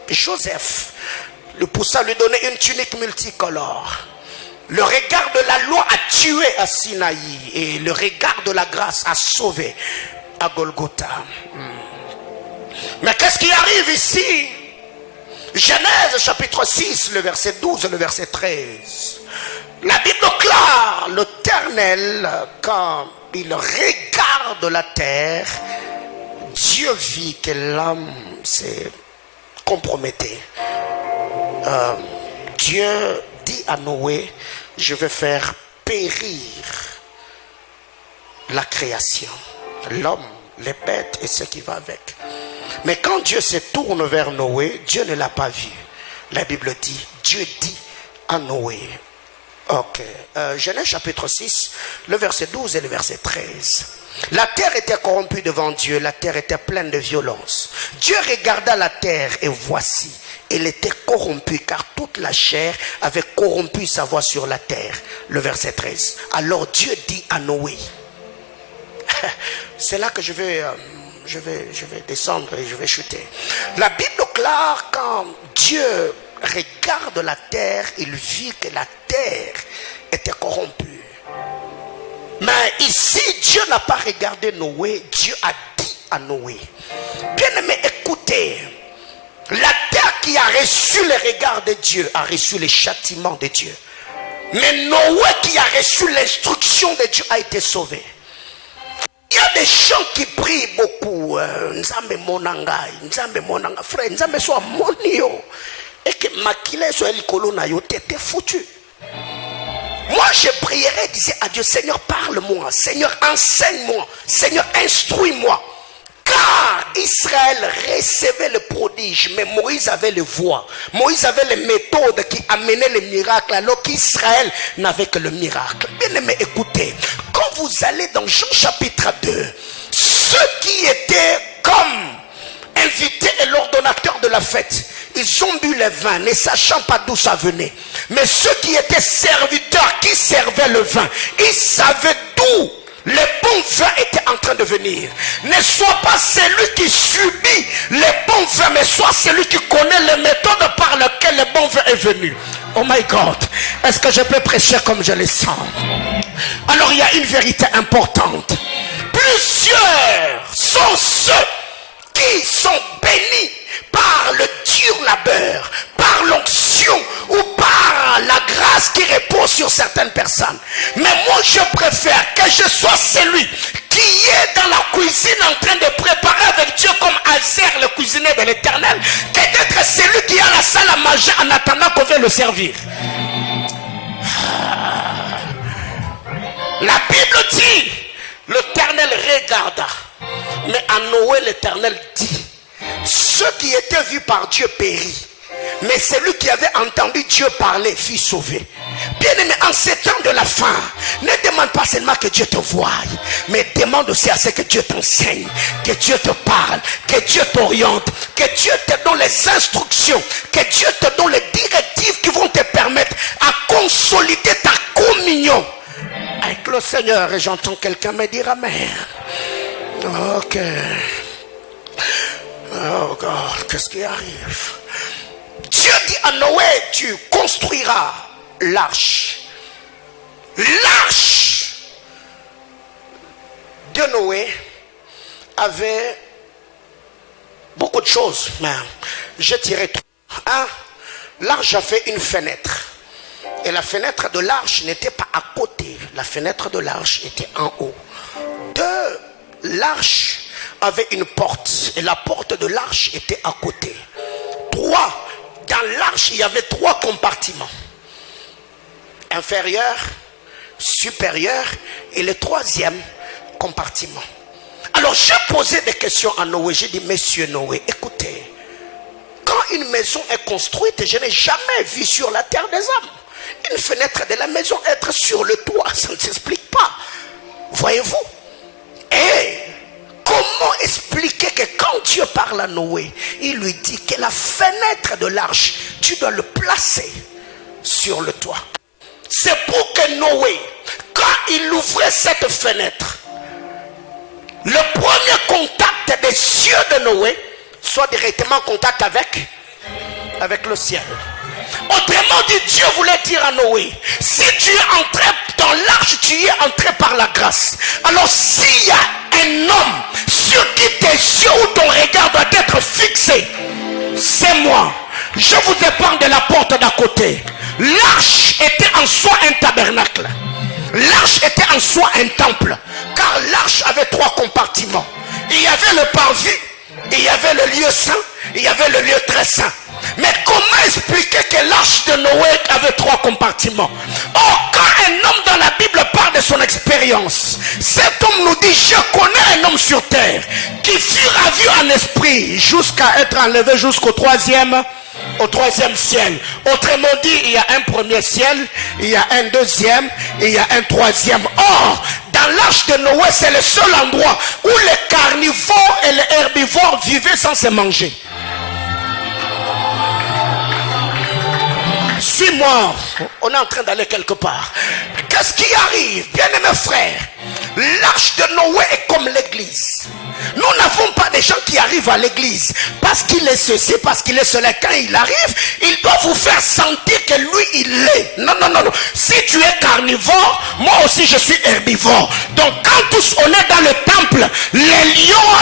Joseph le poussa à lui donner une tunique multicolore. Le regard de la loi a tué à Sinaï et le regard de la grâce a sauvé à Golgotha. Mais qu'est-ce qui arrive ici? Genèse chapitre 6, le verset 12 et le verset 13. La Bible déclare l'Éternel, quand il regarde la terre, Dieu vit que l'homme s'est comprometté. Dieu dit à Noé, je vais faire périr la création, l'homme, les bêtes et ce qui va avec. Mais quand Dieu se tourne vers Noé, Dieu ne l'a pas vu. La Bible dit, Dieu dit à Noé. Ok, Genèse chapitre 6, le verset 12 et le verset 13. La terre était corrompue devant Dieu, la terre était pleine de violence. Dieu regarda la terre et voici, elle était corrompue car toute la chair avait corrompu sa voix sur la terre. Le verset 13. Alors Dieu dit à Noé, c'est là que je vais descendre et je vais chuter. La Bible déclare quand Dieu regarde la terre, il vit que la terre était corrompue. Mais ici, Dieu n'a pas regardé Noé, Dieu a dit à Noé. Bien-aimé, écoutez, la terre qui a reçu le regard de Dieu a reçu le châtiment de Dieu. Mais Noé qui a reçu l'instruction de Dieu a été sauvé. Il y a des gens qui prient beaucoup. Nzambe monangai, Nzambe monanga, frère, Nzambe soit monio. Et que makile soit likolo na yo t'es foutu. Moi je prierai, disais à Dieu, Seigneur parle-moi, Seigneur enseigne-moi, Seigneur instruis-moi. Car Israël recevait le prodige, mais Moïse avait les voies. Moïse avait les méthodes qui amenaient les miracles, alors qu'Israël n'avait que le miracle. Bien aimé, écoutez, quand vous allez dans Jean chapitre 2, ceux qui étaient comme invités et l'ordonnateur de la fête, ils ont bu le vin, ne sachant pas d'où ça venait. Mais ceux qui étaient serviteurs, qui servaient le vin, ils savaient d'où le bon vin était en train de venir. Ne sois pas celui qui subit le bon vin, mais sois celui qui connaît les méthodes par lesquelles le bon vin est venu. Oh my God, est-ce que je peux prêcher comme je le sens? Alors il y a une vérité importante. Plusieurs sont ceux qui sont bénis par le dur labeur, par l'onction ou par la grâce qui repose sur certaines personnes. Mais moi je préfère que je sois celui qui est dans la cuisine en train de préparer avec Dieu comme Azer le cuisinier de l'Éternel, que d'être celui qui est à la salle à manger en attendant qu'on vienne le servir. La Bible dit, l'Éternel regarda, mais à Noé l'Éternel dit, ceux qui étaient vus par Dieu périt, mais celui qui avait entendu Dieu parler fut sauvé. Bien aimé, en ces temps de la fin, ne demande pas seulement que Dieu te voie, mais demande aussi à ce que Dieu t'enseigne, que Dieu te parle, que Dieu t'oriente, que Dieu te donne les instructions, que Dieu te donne les directives qui vont te permettre à consolider ta communion avec le Seigneur. Et j'entends quelqu'un me dire amen. Ok. Oh God, qu'est-ce qui arrive? Dieu dit à Noé, tu construiras l'arche. L'arche de Noé avait beaucoup de choses, mais je dirais tout. Un, l'arche avait une fenêtre. Et la fenêtre de l'arche n'était pas à côté. La fenêtre de l'arche était en haut. Deux, l'arche avait une porte. Et la porte de l'arche était à côté. Trois, dans l'arche, il y avait trois compartiments. Inférieur, supérieur et le troisième compartiment. Alors j'ai posé des questions à Noé. J'ai dit, monsieur Noé, écoutez, quand une maison est construite, je n'ai jamais vu sur la terre des hommes une fenêtre de la maison être sur le toit. Ça ne s'explique pas. Voyez-vous? Et comment expliquer que quand Dieu parle à Noé, il lui dit que la fenêtre de l'arche, tu dois le placer sur le toit. C'est pour que Noé, quand il ouvrait cette fenêtre, le premier contact des yeux de Noé soit directement en contact avec le ciel. Autrement dit, Dieu voulait dire à Noé, si tu es entré dans l'arche, tu y es entré par la grâce. Alors s'il y a un homme sur qui tes yeux ou ton regard doit être fixé, c'est moi. Je vous épargne de la porte d'à côté. L'arche était en soi un tabernacle. L'arche était en soi un temple. Car l'arche avait trois compartiments. Il y avait le parvis, il y avait le lieu saint, il y avait le lieu très saint. Mais comment expliquer que l'arche de Noé avait trois compartiments? Oh, quand un homme dans la Bible parle de son expérience, cet homme nous dit, je connais un homme sur terre qui fut ravi en esprit jusqu'à être enlevé jusqu'au troisième ciel. Autrement dit, il y a un premier ciel, il y a un deuxième, et il y a un troisième. Or, dans l'arche de Noé, c'est le seul endroit où les carnivores et les herbivores vivaient sans se manger. Suis-moi, on est en train d'aller quelque part. Qu'est-ce qui arrive, bien-aimés frères? L'arche de Noé est comme l'église. Nous n'avons pas des gens qui arrivent à l'église parce qu'il est ceci, parce qu'il est cela. Quand il arrive, il doit vous faire sentir que lui, il l'est. Non, non, non, non. Si tu es carnivore, moi aussi je suis herbivore. Donc quand tous on est dans le temple, les lions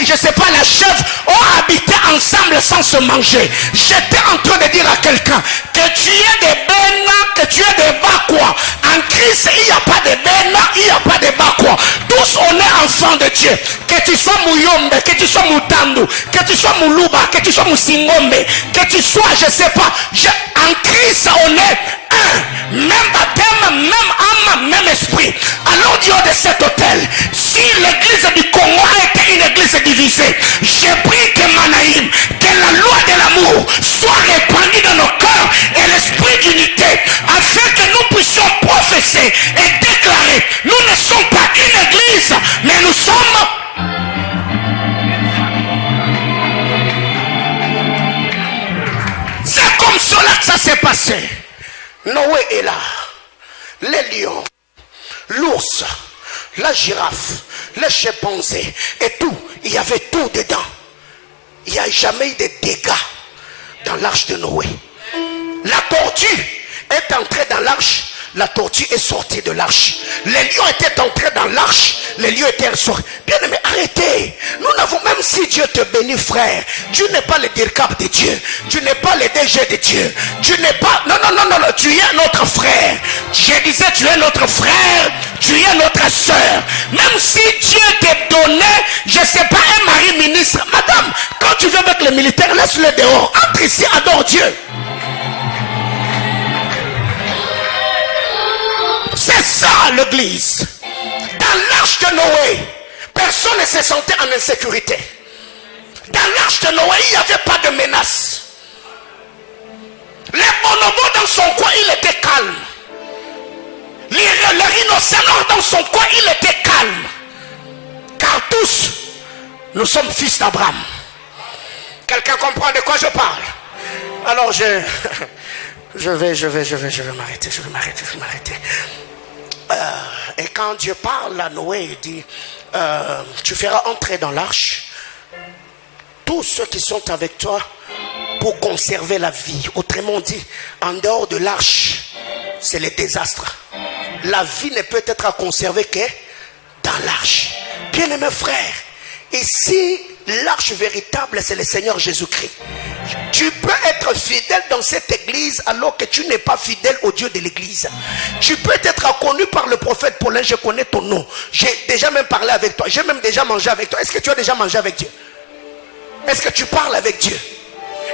et, je ne sais pas, la chèvre ont habité ensemble sans se manger. J'étais en train de dire à quelqu'un que tu es des béna, que tu es des bakwa. En Christ, il n'y a pas de béna, il n'y a pas de bakwa. Tous on est enfants de Dieu. Que tu sois Mouyombe, que tu sois Moutandu, que tu sois Moulouba, que tu sois Moussingombe, que tu sois, je ne sais pas, en Christ on est un, même baptême, même âme, même esprit. Alors Dieu de cet hôtel, si l'église du Congo a été une église divisée, j'ai pris que Manaïm, que la loi de l'amour soit répandue dans nos cœurs et l'esprit d'unité, afin que nous puissions professer et déclarer, nous ne sommes pas une église, mais nous sommes c'est, Noé est là. Les lions, l'ours, la girafe, les chimpanzés et tout. Il y avait tout dedans. Il n'y a jamais eu de dégâts dans l'arche de Noé. La tortue est entrée dans l'arche. La tortue est sortie de l'arche. Les lions étaient entrés dans l'arche. Les lions étaient sortis. Bien aimé, arrêtez. Nous n'avons, même si Dieu te bénit, frère, tu n'es pas le DIRCAP de Dieu. Tu n'es pas le DG de Dieu. Tu n'es pas... Non. Tu es notre frère. Je disais, tu es notre frère. Tu es notre soeur. Même si Dieu t'a donné, je ne sais pas, un mari ministre. Madame, quand tu viens avec les militaires, laisse-le dehors. Entre ici, adore Dieu. C'est ça l'église. Dans l'arche de Noé, personne ne se sentait en insécurité. Dans l'arche de Noé, il n'y avait pas de menace. Les bonobos dans son coin, il était calme. Le rhinocéros dans son coin, il était calme. Car tous, nous sommes fils d'Abraham. Quelqu'un comprend de quoi je parle? Alors je vais m'arrêter. Et quand Dieu parle à Noé, il dit, tu feras entrer dans l'arche tous ceux qui sont avec toi pour conserver la vie. Autrement dit, en dehors de l'arche, c'est le désastre. La vie ne peut être conservée que dans l'arche. Bien-aimés frères, ici, l'arche véritable, c'est le Seigneur Jésus-Christ. Tu peux être fidèle dans cette église alors que tu n'es pas fidèle au Dieu de l'église. Tu peux être connu par le prophète Paulin, je connais ton nom. J'ai déjà même parlé avec toi. J'ai même déjà mangé avec toi. Est-ce que tu as déjà mangé avec Dieu? Est-ce que tu parles avec Dieu?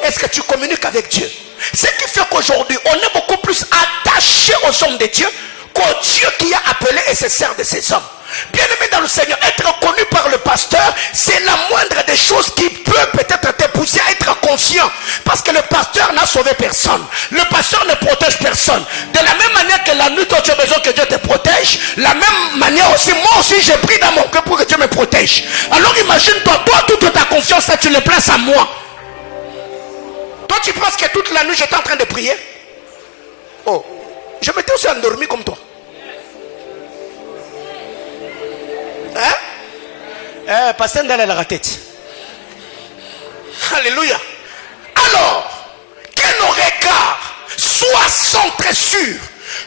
Est-ce que tu communiques avec Dieu? Ce qui fait qu'aujourd'hui, on est beaucoup plus attaché aux hommes de Dieu qu'au Dieu qui a appelé et se sert de ces hommes. Bien-aimé dans le Seigneur, être connu par le pasteur, c'est la moindre des choses qui peut peut-être te pousser à être confiant. Parce que le pasteur n'a sauvé personne. Le pasteur ne protège personne. De la même manière que la nuit, quand tu as besoin que Dieu te protège, la même manière aussi, moi aussi, j'ai pris dans mon cœur pour que Dieu me protège. Alors imagine-toi, toi, toute ta confiance, là, tu le places à moi. Toi, tu penses que toute la nuit, j'étais en train de prier? Oh, je m'étais aussi endormi comme toi. Hein? Pasteur Ndala la tête. Alléluia. Alors, que nos regards soient centrés sur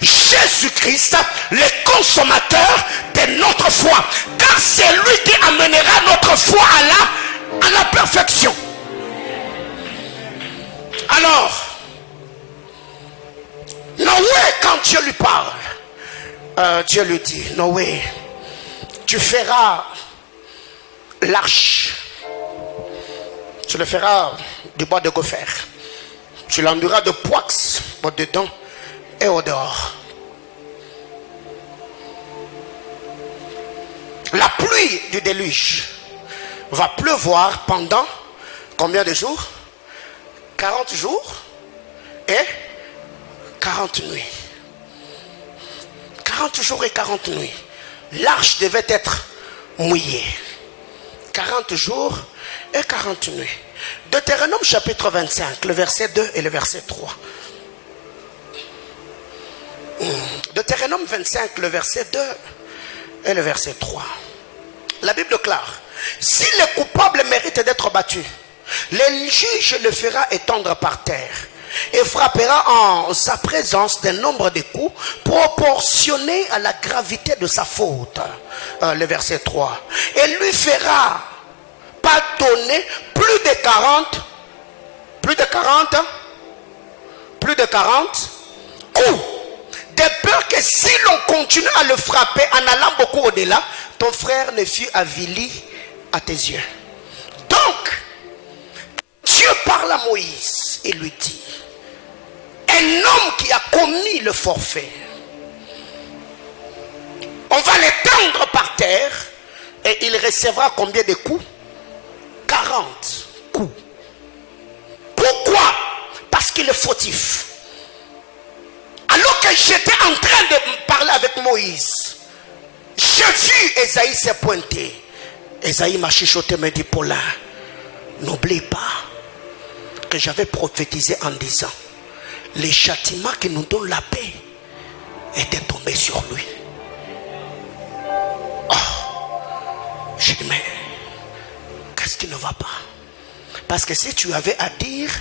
Jésus-Christ, le consommateur de notre foi. Car c'est lui qui amènera notre foi à la perfection. Alors, Noé, quand Dieu lui parle, Dieu lui dit, Noé, tu feras l'arche. Tu le feras du bois de gopher. Tu l'enduras de poix au dedans et au dehors. La pluie du déluge va pleuvoir pendant combien de jours? 40 jours et 40 nuits. 40 jours et 40 nuits. L'arche devait être mouillée. 40 jours et 40 nuits. Deutéronome chapitre 25, le verset 2 et le verset 3. Deutéronome 25, le verset 2 et le verset 3. La Bible déclare, si le coupable mérite d'être battu, le juge le fera étendre par terre et frappera en sa présence d'un nombre de coups proportionnés à la gravité de sa faute. Le verset 3. Et lui fera pardonner plus de 40 coups. De peur que si l'on continue à le frapper en allant beaucoup au-delà, ton frère ne fût avili à tes yeux. Donc, Dieu parle à Moïse et lui dit, un homme qui a commis le forfait, on va l'étendre par terre et il recevra combien de coups? 40 coups. Pourquoi? Parce qu'il est fautif. Alors que j'étais en train de parler avec Moïse, j'ai vu Esaïe se pointer. Esaïe m'a chuchoté, me dit, Paulin, n'oublie pas que j'avais prophétisé en disant, les châtiments qui nous donnent la paix étaient tombés sur lui. Oh, j'ai dit, mais qu'est-ce qui ne va pas? Parce que si tu avais à dire,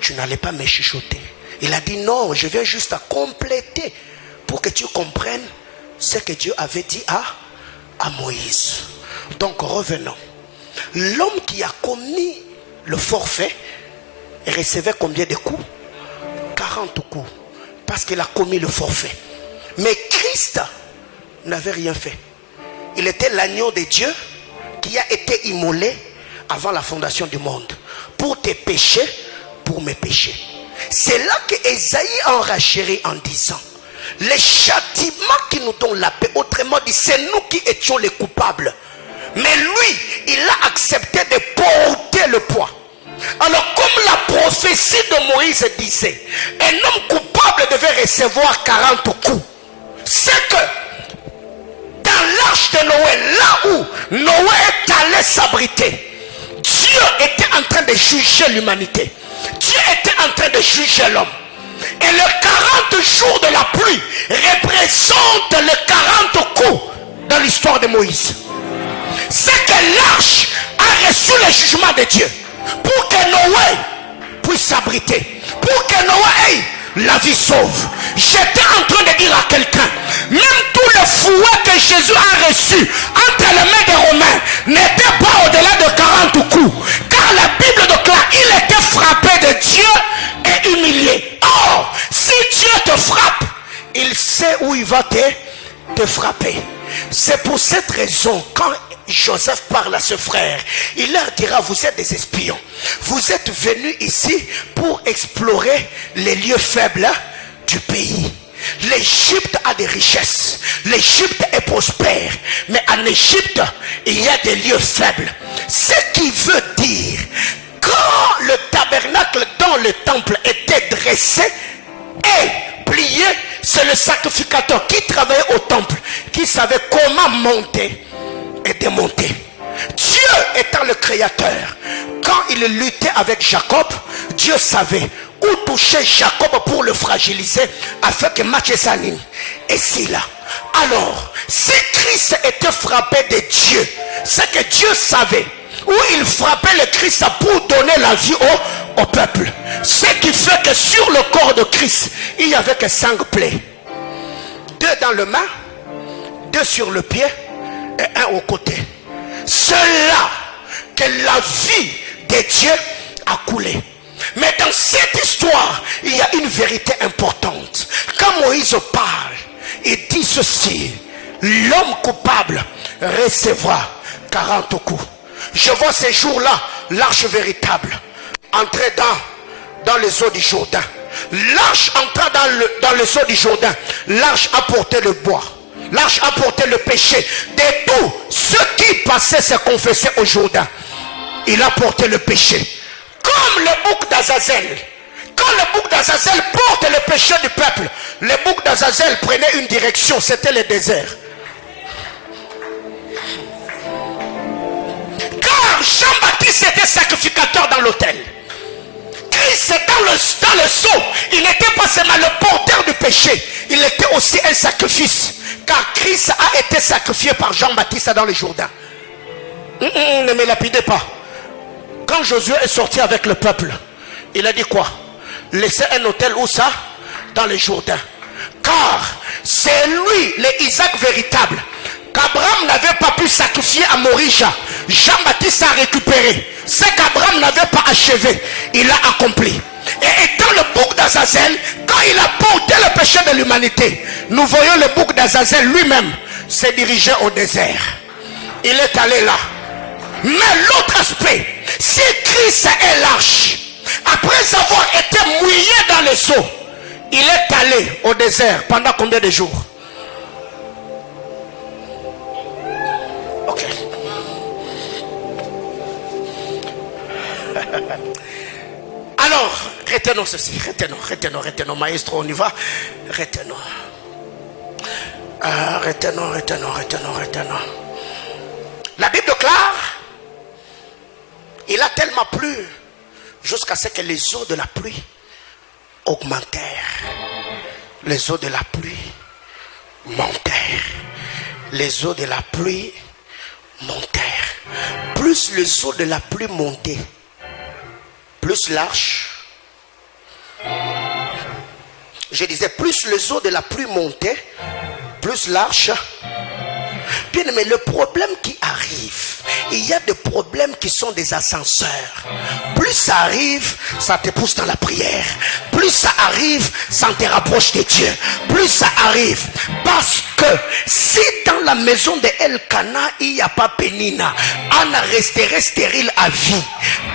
tu n'allais pas me chuchoter. Il a dit non, je viens juste à compléter pour que tu comprennes ce que Dieu avait dit à Moïse. Donc revenons. L'homme qui a commis le forfait recevait combien de coups? 40 coups. Parce qu'il a commis le forfait. Mais Christ n'avait rien fait. Il était l'agneau de Dieu qui a été immolé avant la fondation du monde. Pour tes péchés, pour mes péchés. C'est là que Ésaïe a enchéri en disant, les châtiments qui nous donnent la paix, autrement dit, c'est nous qui étions les coupables. Mais lui, il a accepté de porter le poids. Alors comme la prophétie de Moïse disait, un homme coupable devait recevoir 40 coups. C'est que dans l'arche de Noé, là où Noé est allé s'abriter, Dieu était en train de juger l'humanité. Dieu était en train de juger l'homme. Et les 40 jours de la pluie représentent les 40 coups dans l'histoire de Moïse. C'est que l'arche a reçu le jugement de Dieu pour que Noé puisse s'abriter, pour que Noé ait la vie sauve. J'étais en train de dire à quelqu'un, même tout le fouet que Jésus a reçu entre les mains des Romains n'était pas au-delà de 40 coups, car la Bible déclare il était frappé de Dieu et humilié. Or, si Dieu te frappe, il sait où il va te frapper. C'est pour cette raison, quand Joseph parle à ce frère, il leur dira, vous êtes des espions, vous êtes venus ici pour explorer les lieux faibles du pays. L'Égypte a des richesses, l'Égypte est prospère, mais en Égypte il y a des lieux faibles. Ce qui veut dire, quand le tabernacle dans le temple était dressé et plié, c'est le sacrificateur qui travaillait au temple qui savait comment monter et démonter. Dieu étant le créateur, quand il luttait avec Jacob, Dieu savait où toucher Jacob pour le fragiliser afin que matche sa ligne. Et c'est là. Alors, si Christ était frappé de Dieu, c'est que Dieu savait où il frappait le Christ pour donner la vie au peuple. Ce qui fait que sur le corps de Christ, il n'y avait que 5 plaies. 2 dans le main, 2 sur le pied et 1 au côté. C'est là que la vie de Dieu a coulé. Mais dans cette histoire, il y a une vérité importante. Quand Moïse parle, il dit ceci: l'homme coupable recevra 40 coups. Je vois ces jours-là l'arche véritable entrer dans les eaux du Jourdain. L'arche entra dans les eaux du Jourdain. L'arche a porté le bois. L'arche a porté le péché de tous ceux qui passaient se confesser au Jourdain. Il a porté le péché. Comme le bouc d'Azazel. Quand le bouc d'Azazel porte le péché du peuple, le bouc d'Azazel prenait une direction, c'était le désert. Car Jean-Baptiste était sacrificateur dans l'autel. Christ dans le sceau, il n'était pas seulement le porteur du péché, il était aussi un sacrifice. Car Christ a été sacrifié par Jean-Baptiste dans le Jourdain. Ne me lapidez pas. Quand Josué est sorti avec le peuple, il a dit quoi? Laissez un autel où ça? Dans le Jourdain. Car c'est lui, le Isaac véritable, qu'Abraham n'avait pas pu sacrifier à Morisha. Jean-Baptiste a récupéré. Ce qu'Abraham n'avait pas achevé, il a accompli. Et étant le bouc d'Azazel, quand il a porté le péché de l'humanité, nous voyons le bouc d'Azazel lui-même se diriger au désert. Il est allé là. Mais l'autre aspect, si Christ est l'arche, après avoir été mouillé dans les eaux, il est allé au désert pendant combien de jours? Ok. Alors, retenons ceci, retenons, maestro, on y va, retenons. Retenons. La Bible déclare, il a tellement plu jusqu'à ce que les eaux de la pluie augmentèrent. Les eaux de la pluie montèrent. Les eaux de la pluie montèrent. Plus les eaux de la pluie montaient, plus l'arche. Je disais, plus les eaux de la pluie montaient, plus l'arche. Bien aimé, le problème qui arrive, il y a des problèmes qui sont des ascenseurs. Plus ça arrive, ça te pousse dans la prière. Plus ça arrive, ça te rapproche de Dieu. Plus ça arrive, parce que si dans la maison de Elkana, il n'y a pas Pénina, Anna resterait stérile à vie.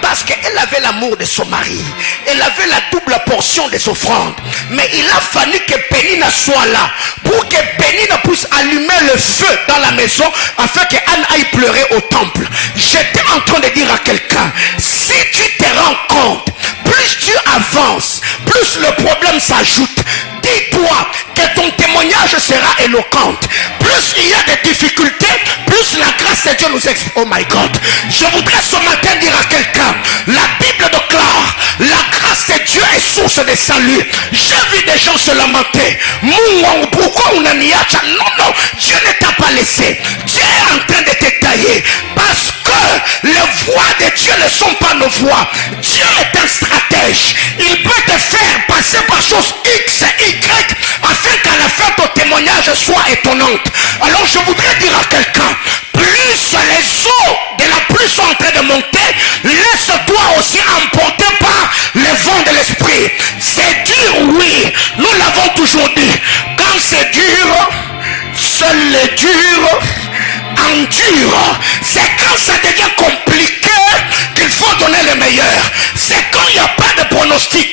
Parce qu'elle avait l'amour de son mari. Elle avait la double portion des offrandes. Mais il a fallu que Pénina soit là pour que Pénina puisse allumer le feu dans la maison afin que Anne aille pleurer au temple. J'étais en train de dire à quelqu'un, si tu te rends compte, plus tu avances, plus le problème s'ajoute. Dis-toi que ton témoignage sera éloquent. Plus il y a des difficultés, plus la grâce de Dieu nous explique. Oh my God. Je voudrais ce matin dire à quelqu'un, la Bible déclare, la grâce de Dieu est source de salut. J'ai vu des gens se lamenter. Pourquoi on a mis à ça? Non, Dieu ne t'a pas laissé. Dieu est en train de te tailler. Parce que les voies de Dieu ne sont pas nos voies. Dieu est un stratège. Il peut te faire passer par choses X et Y afin qu'à la fin ton témoignage soit étonnante. Alors je voudrais dire à quelqu'un, plus les eaux de la pluie sont en train de monter, laisse-toi aussi emporter par les vents de l'esprit. C'est dur, oui, nous l'avons toujours dit. Quand c'est dur, seul les durs endurent. C'est quand ça devient compliqué qu'il faut donner le meilleur. C'est quand il n'y a pas de pronostic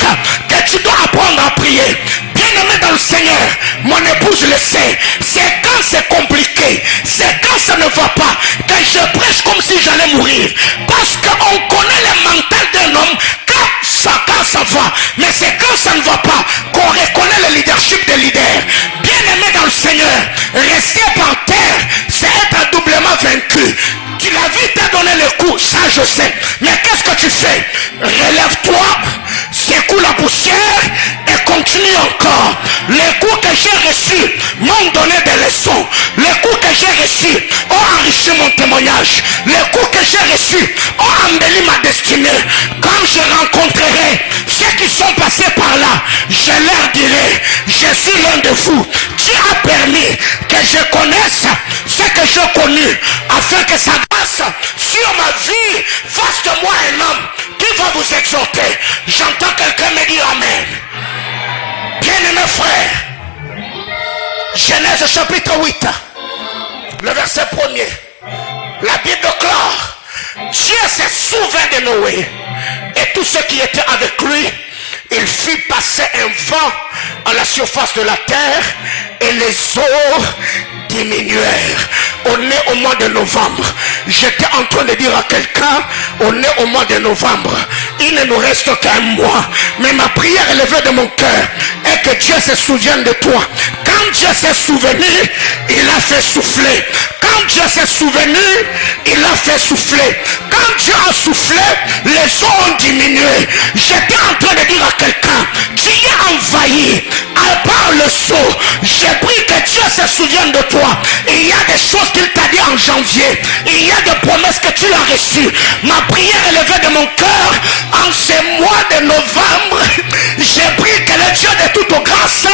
que tu dois apprendre à prier. Bien-aimé dans le Seigneur, mon épouse le sait. C'est quand c'est compliqué, c'est quand ça ne va pas, que je prêche comme si j'allais mourir. Parce qu'on connaît le mental d'un homme quand ça va. Mais c'est quand ça ne va pas qu'on reconnaît le leadership des leaders. Bien-aimé dans le Seigneur, rester par terre, c'est être doublement vaincu. Tu la vie t'a donné le coup, ça je sais. Mais qu'est-ce que tu fais? Relève-toi, secoue la poussière et continue encore. Les coups que j'ai reçus m'ont donné des leçons. Les coups que j'ai reçus ont enrichi mon témoignage. Les coups que j'ai reçus ont embelli ma destinée. Quand je rencontrerai ceux qui sont passés par là, je leur dirai, je suis l'un de vous. Dieu a permis que je connaisse ce que j'ai connu, afin que sa grâce sur ma vie fasse de moi un homme qui va vous exhorter. J'entends quelqu'un me dire Amen. Bien-aimés frères, Genèse chapitre 8, le verset 1er, la Bible déclare, Dieu s'est souvint de Noé et tous ceux qui étaient avec lui. Il fit passer un vent à la surface de la terre et les eaux diminuèrent. On est au mois de novembre. J'étais en train de dire à quelqu'un, on est au mois de novembre. Il ne nous reste qu'un mois. Mais ma prière élevée de mon cœur est que Dieu se souvienne de toi. Quand Dieu s'est souvenu, il a fait souffler. Quand Dieu s'est souvenu, il a fait souffler. Quand Dieu a soufflé, les eaux ont diminué. J'étais en train de dire à quelqu'un, tu es envahi par le sceau. J'ai pris que Dieu se souvienne de toi. Il y a des choses qu'il t'a dit en janvier. Il y a des promesses que tu as reçues. Ma prière élevée de mon cœur, en ce mois de novembre, j'ai pris que le Dieu de toute grâce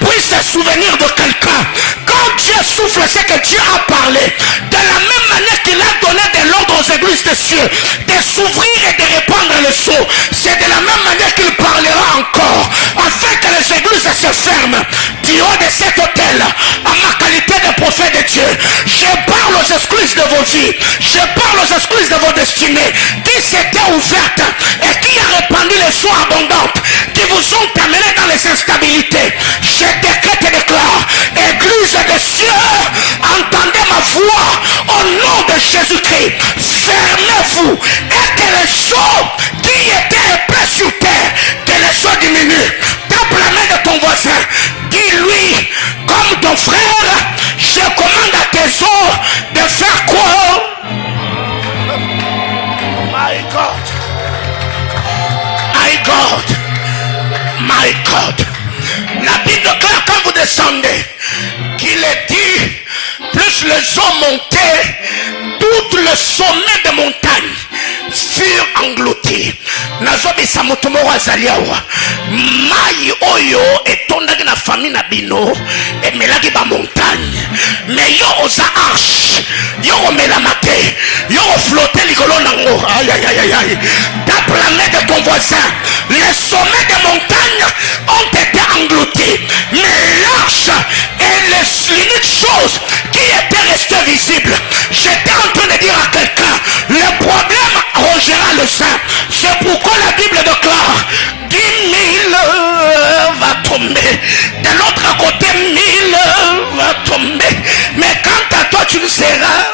puisse se souvenir de quelqu'un. Quand Dieu souffle, c'est que Dieu a parlé. De la même manière qu'il a donné de l'ordre aux églises des cieux de s'ouvrir et de répandre le sceau, c'est de la même manière qu'il parlera encore, afin que les églises se ferment. Du haut de cet hôtel, à ma qualité de prophète de Dieu, je parle aux excuses de vos vies, je parle aux excuses de vos destinées, qui s'étaient ouvertes et qui a répandu les soins abondantes, qui vous ont amené dans les instabilités. Je décrète et déclare, église des cieux, entendez ma voix au nom de Jésus-Christ. Fermez-vous et que les eaux qui étaient épais sur terre, que les eaux diminuent. Tape la main de ton voisin, dis-lui, comme ton frère, je commande à tes eaux de faire quoi? My God, my God, my my God. La Bible déclare quand vous descendez qu'il est dit, plus les eaux montaient, tout le sommet des montagnes furent engloutis. Nazobisa mutumoro azaliawa mai oyo etondaki na famille na bino emelaki ba montagne, mais yo oza arche yo omelama te, yo oflotte likolo nango. Aïe aïe aïe aïe, tape la main de ton voisin. Les sommets des montagnes ont été engloutis, mais l'arche est l'unique chose qui était restée visible. J'étais en train de dire à quelqu'un, le problème rongera le sein. C'est pourquoi la Bible déclare 10 000 va tomber, de l'autre côté 1000 va tomber, mais quant à toi tu ne seras,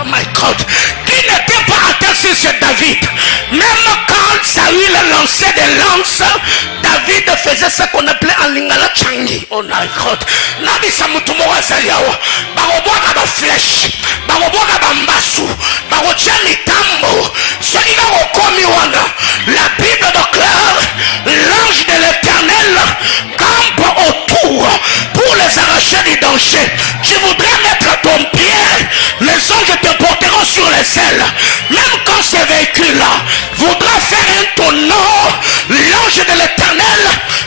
oh my God, qui n'était pas atteint sur ce David. Même quand Saül lançait des lances, David faisait ce qu'on appelait en lingala changi. Oh my God, nabi samutumo azaliawa baroboka ba flèche, baroboka ba mbasu, barotia mitambo, celui-là okomi wana. La Bible déclare l'ange de l'Éternel campe autour pour les arracher du danger. Tu voudrais mettre ton pied, les anges te porteront sur les ailes. Même quand ce véhicule-là voudra faire un tonneau, l'ange de l'Éternel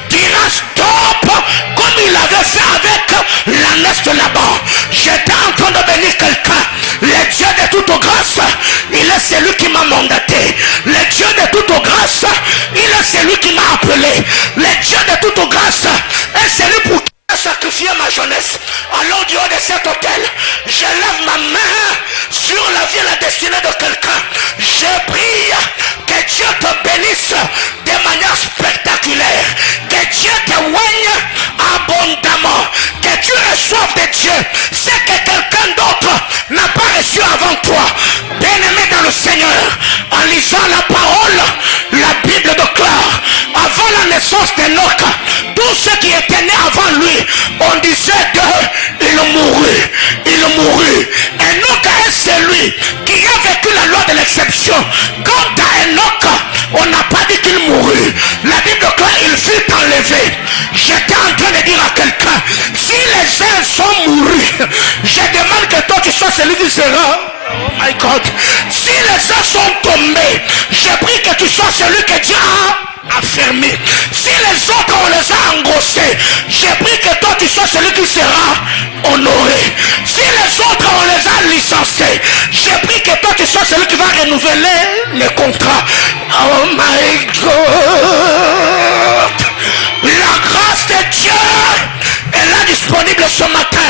dira stop, comme il avait fait avec l'ânesse là-bas. J'étais en train de bénir quelqu'un. Le Dieu de toute grâce, il est celui qui m'a mandaté. Le Dieu de toute grâce, il est celui qui m'a appelé. Le Dieu de toute grâce est celui pour qui j'ai sacrifié ma jeunesse. Alors du haut de cet hôtel, je lève ma main sur la vie et la destinée de quelqu'un. Je prie que Dieu te bénisse de manière spectaculaire. Que Dieu te oigne abondamment. Que tu reçoives de Dieu ce que quelqu'un d'autre n'a pas reçu avant toi. Bien-aimé dans le Seigneur, en lisant la parole, la Bible déclare, avant la naissance d'Enoch, tous ceux qui étaient nés avant lui, on disait qu'il mourut. Il mourut. Enoch est celui qui a vécu la loi de l'exception. Quant à Enoch, on n'a pas dit qu'il mourut. La Bible déclare qu'il fut enlevé. J'étais en train de dire à quelqu'un, si les uns sont mourus, je demande que toi tu sois celui qui sera. Oh my God. Si les uns sont tombés, je prie que tu sois celui que Dieu a affermi. Si les autres on les a engrossés, je prie que toi tu sois celui qui sera honoré. Si les autres on les a licenciés, je prie que toi tu sois celui qui va renouveler les contrats. Oh my God. La grâce de Dieu est là disponible ce matin.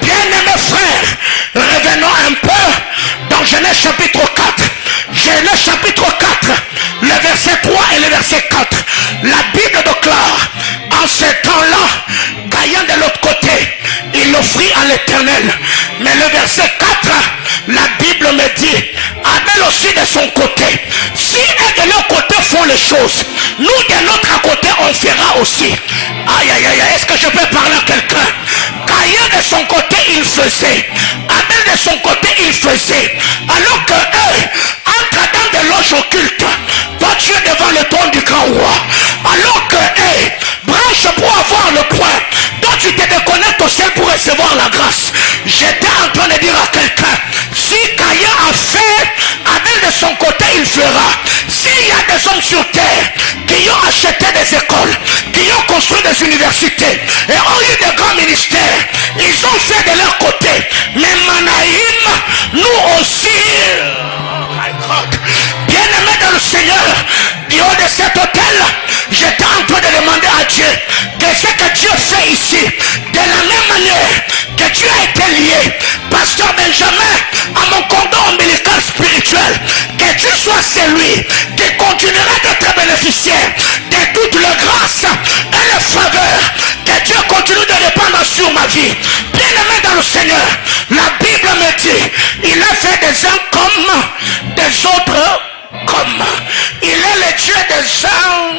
Bien-aimés frères, revenons un peu dans Genèse chapitre 4. Genèse chapitre 4, le verset 3 et le verset 4. La Bible déclare, en ce temps-là, Caïn de l'autre côté, il offrit à l'Éternel. Mais le verset 4, la Bible me dit, Abel aussi de son côté. Si eux de leur côté font les choses, nous de notre côté on fera aussi. Aïe aïe aïe, est-ce que je peux parler à quelqu'un? Caïn de son côté il faisait, Abel de son côté il faisait, alors que eux entrent dans des loges occultes. Toi tu es devant le trône du grand roi, alors que eux branchent pour avoir le point. Toi tu te déconnectes au ciel pour recevoir la grâce. J'étais en train de dire à quelqu'un, si Caïn a fait, Abel de son côté il fera. S'il y a des hommes sur terre qui ont acheté des écoles, qui ont construit des universités et ont eu des grands ministères, ils ont fait de leur côté. Mais Manaïm, nous aussi, oh my God, bien-aimés dans le Seigneur, du haut de cet hôtel, j'étais en train de demander à Dieu que ce que Dieu fait ici, de la même manière que Dieu a été lié, Pasteur Benjamin, à mon cordon ombilical spirituel, que Dieu soit celui qui continuera d'être bénéficiaire de toutes les grâces et les faveurs que Dieu continue de répandre sur ma vie. Bien-aimé dans le Seigneur, la Bible me dit, il a fait des uns comme des autres comme. Il est le Dieu des uns,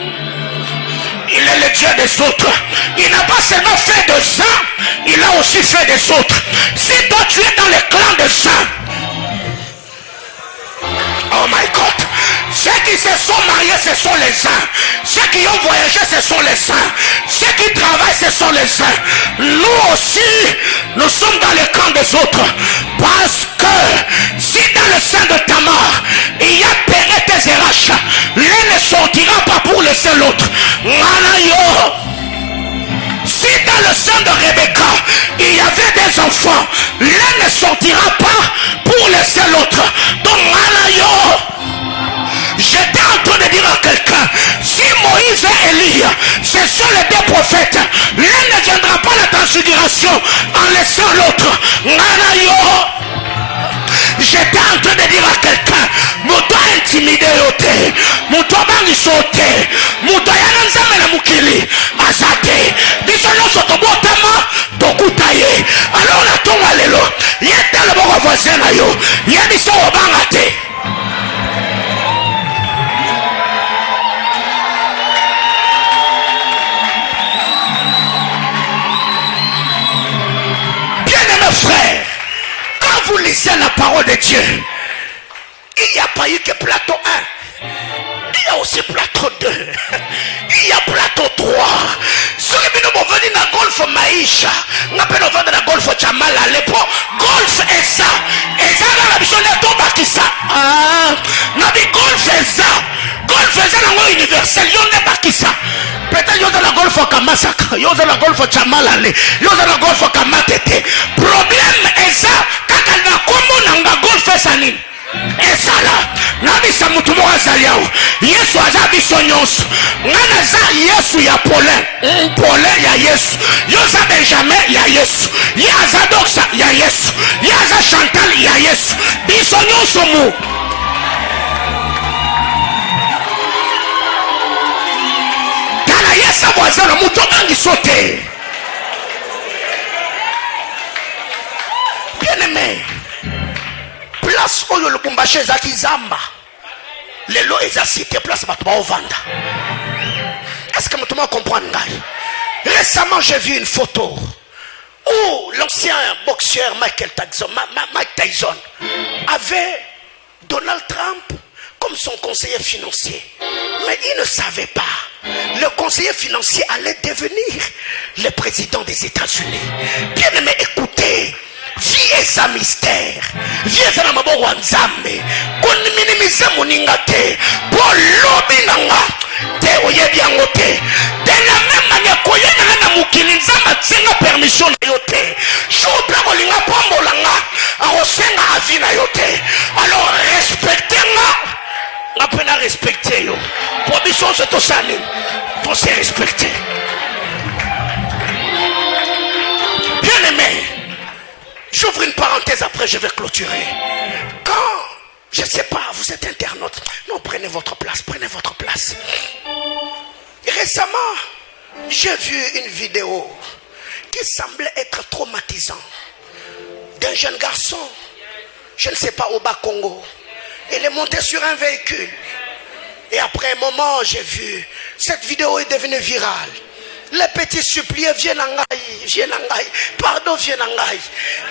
il est le Dieu des autres. Il n'a pas seulement fait des uns, il a aussi fait des autres. Si toi tu es dans le clan des uns, Oh my God. Ceux qui se sont mariés, ce sont les saints. Ceux qui ont voyagé, ce sont les saints. Ceux qui travaillent, ce sont les saints. Nous aussi, nous sommes dans le camp des autres. Parce que si dans le sein de Tamar, il y a Péret et Zerach, l'un ne sortira pas pour laisser l'autre. Si dans le sein de Rebecca, il y avait des enfants, l'un ne sortira pas pour laisser l'autre. Donc, j'étais en train de dire à quelqu'un, si Moïse et Élie, ce sont les deux prophètes, l'un ne viendra pas la transfiguration en laissant l'autre. J'étais en train de dire à quelqu'un, Mouto intimidé yote, Mouto bangi sote, Mouto yananzame na mukili, azate, bisono soto botama, dokutaye. Alors la tonga lelo, yete le boko voisin na yo, yebiso obangate. Bien-aimés frères, quand vous lisez la parole de Dieu, il n'y a pas eu que Platon 1. Il y a aussi Platon 2. Il y a Platon 3. Ceux qui nous venus dans le golfe Maïcha, nous avons vendu dans le golfe Chamala à l'époque. Golfe est ça. Et ça, dans la mission de Tomba qui ça. Nous avons golfe est ça. Golfe est ça dans l'universel. Il n'y a pas qui ça. Peut-être qu'il y a le golfe Kamasaka. Il y a le golfe Chamala. Il y a le golfe Kamatete. Problème est ça. Quand on a comme on a golfe ça. Et ça là, nabisa mutu moko azali awa Yesu aza biso nyonso nga naza Yesu ya Paulin Paulin ya Yesu yo za Benjamin ya Yesu ye aza Doxa ya Yesu ye aza Chantal ya Yesu biso nyonso mu tala Yesu abwazana mutu abangiso te. Bien-aimé, place où le Bumbaché ezaki zamba lelo eza cité place bato baovanda. Est-ce que tout le monde comprend? Récemment j'ai vu une photo où l'ancien boxeur Mike Tyson avait Donald Trump comme son conseiller financier, mais il ne savait pas le conseiller financier allait devenir le président des États-Unis. Bien aimé, écoutez, vie est un mystère. Vie est un maboko nzambe. Kon minimiser moninga te. Pour lobi nanga te oyebi yango te. De la même manière koyena na mukili nzamba tsenga permission na yo te. Jour kolinga pambolanga akosenga avi na yo te. Alors respectez-moi. Après la respecter yo. Pour biso c'est tout ça. Pour se respecter. Bien aimé. J'ouvre une parenthèse, après je vais clôturer. Quand, je ne sais pas, vous êtes internaute, non, prenez votre place, prenez votre place. Récemment, j'ai vu une vidéo qui semblait être traumatisante d'un jeune garçon, je ne sais pas, au Bas-Congo. Il est monté sur un véhicule. Et après un moment, j'ai vu, cette vidéo est devenue virale. Les petits suppliés viennent en Gaï, pardon, viennent en Gaï.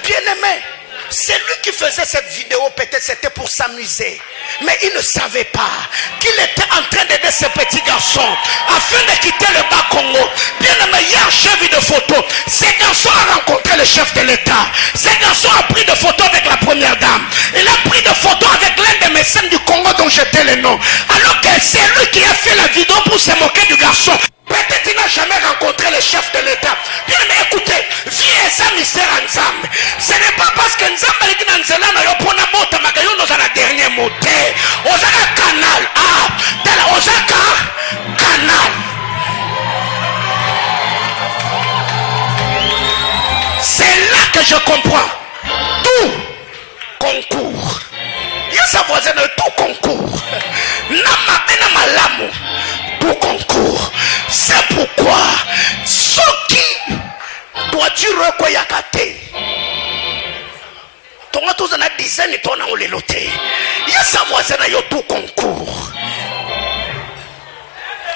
Bien aimé, c'est lui qui faisait cette vidéo, peut-être c'était pour s'amuser. Mais il ne savait pas qu'il était en train d'aider ce petit garçon afin de quitter le Bas-Congo. Bien aimé, hier j'ai vu des photos. Ce garçon a rencontré le chef de l'État. Ce garçon a pris des photos avec la première dame. Il a pris des photos avec l'un des médecins du Congo dont j'étais le nom. Alors que c'est lui qui a fait la vidéo pour se moquer du garçon. Peut-être qu'il n'a jamais rencontré le chef de l'État. Bien mais écoutez, vie est un mystère en Nzambe. Ce n'est pas parce que Nzambe est dans Nzela, mais on prend la moto, mais on a la dernière moto. On a un canal. Ah, on a un canal. C'est là que je comprends. Tout concours. Il y a sa voisine, tout concours. Nama malamu. Tout concours. C'est pourquoi ce qui doit-tu reconnaître ton a tous en a dizaine et ton a les loté. Il y a sa voisine à tout concours.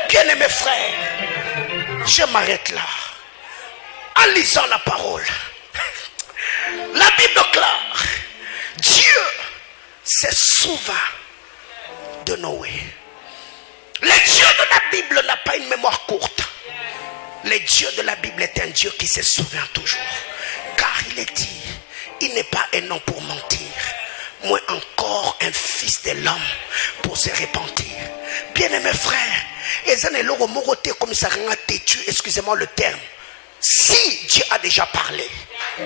Bien aimés frères, je m'arrête là. En lisant la parole, la Bible claire, Dieu s'est souvent de Noé. Le Dieu de la Bible n'a pas une mémoire courte. Le Dieu de la Bible est un Dieu qui se souvient toujours. Car il est dit, il n'est pas un homme pour mentir, moins encore un fils de l'homme pour se repentir. Bien-aimés frères, excusez-moi le terme. Si Dieu a déjà parlé,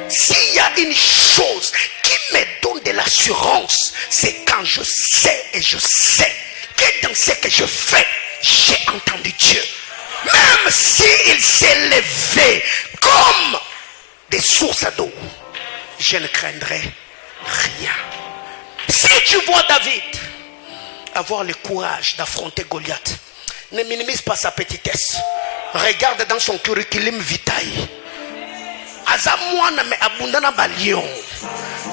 s'il y a une chose qui me donne de l'assurance, c'est quand je sais et je sais que dans ce que je fais, j'ai entendu Dieu. Même s'il s'est levé comme des sources d'eau, je ne craindrai rien. Si tu vois David avoir le courage d'affronter Goliath, ne minimise pas sa petitesse. Regarde dans son curriculum vitae. Azamwana me abundana ba lion.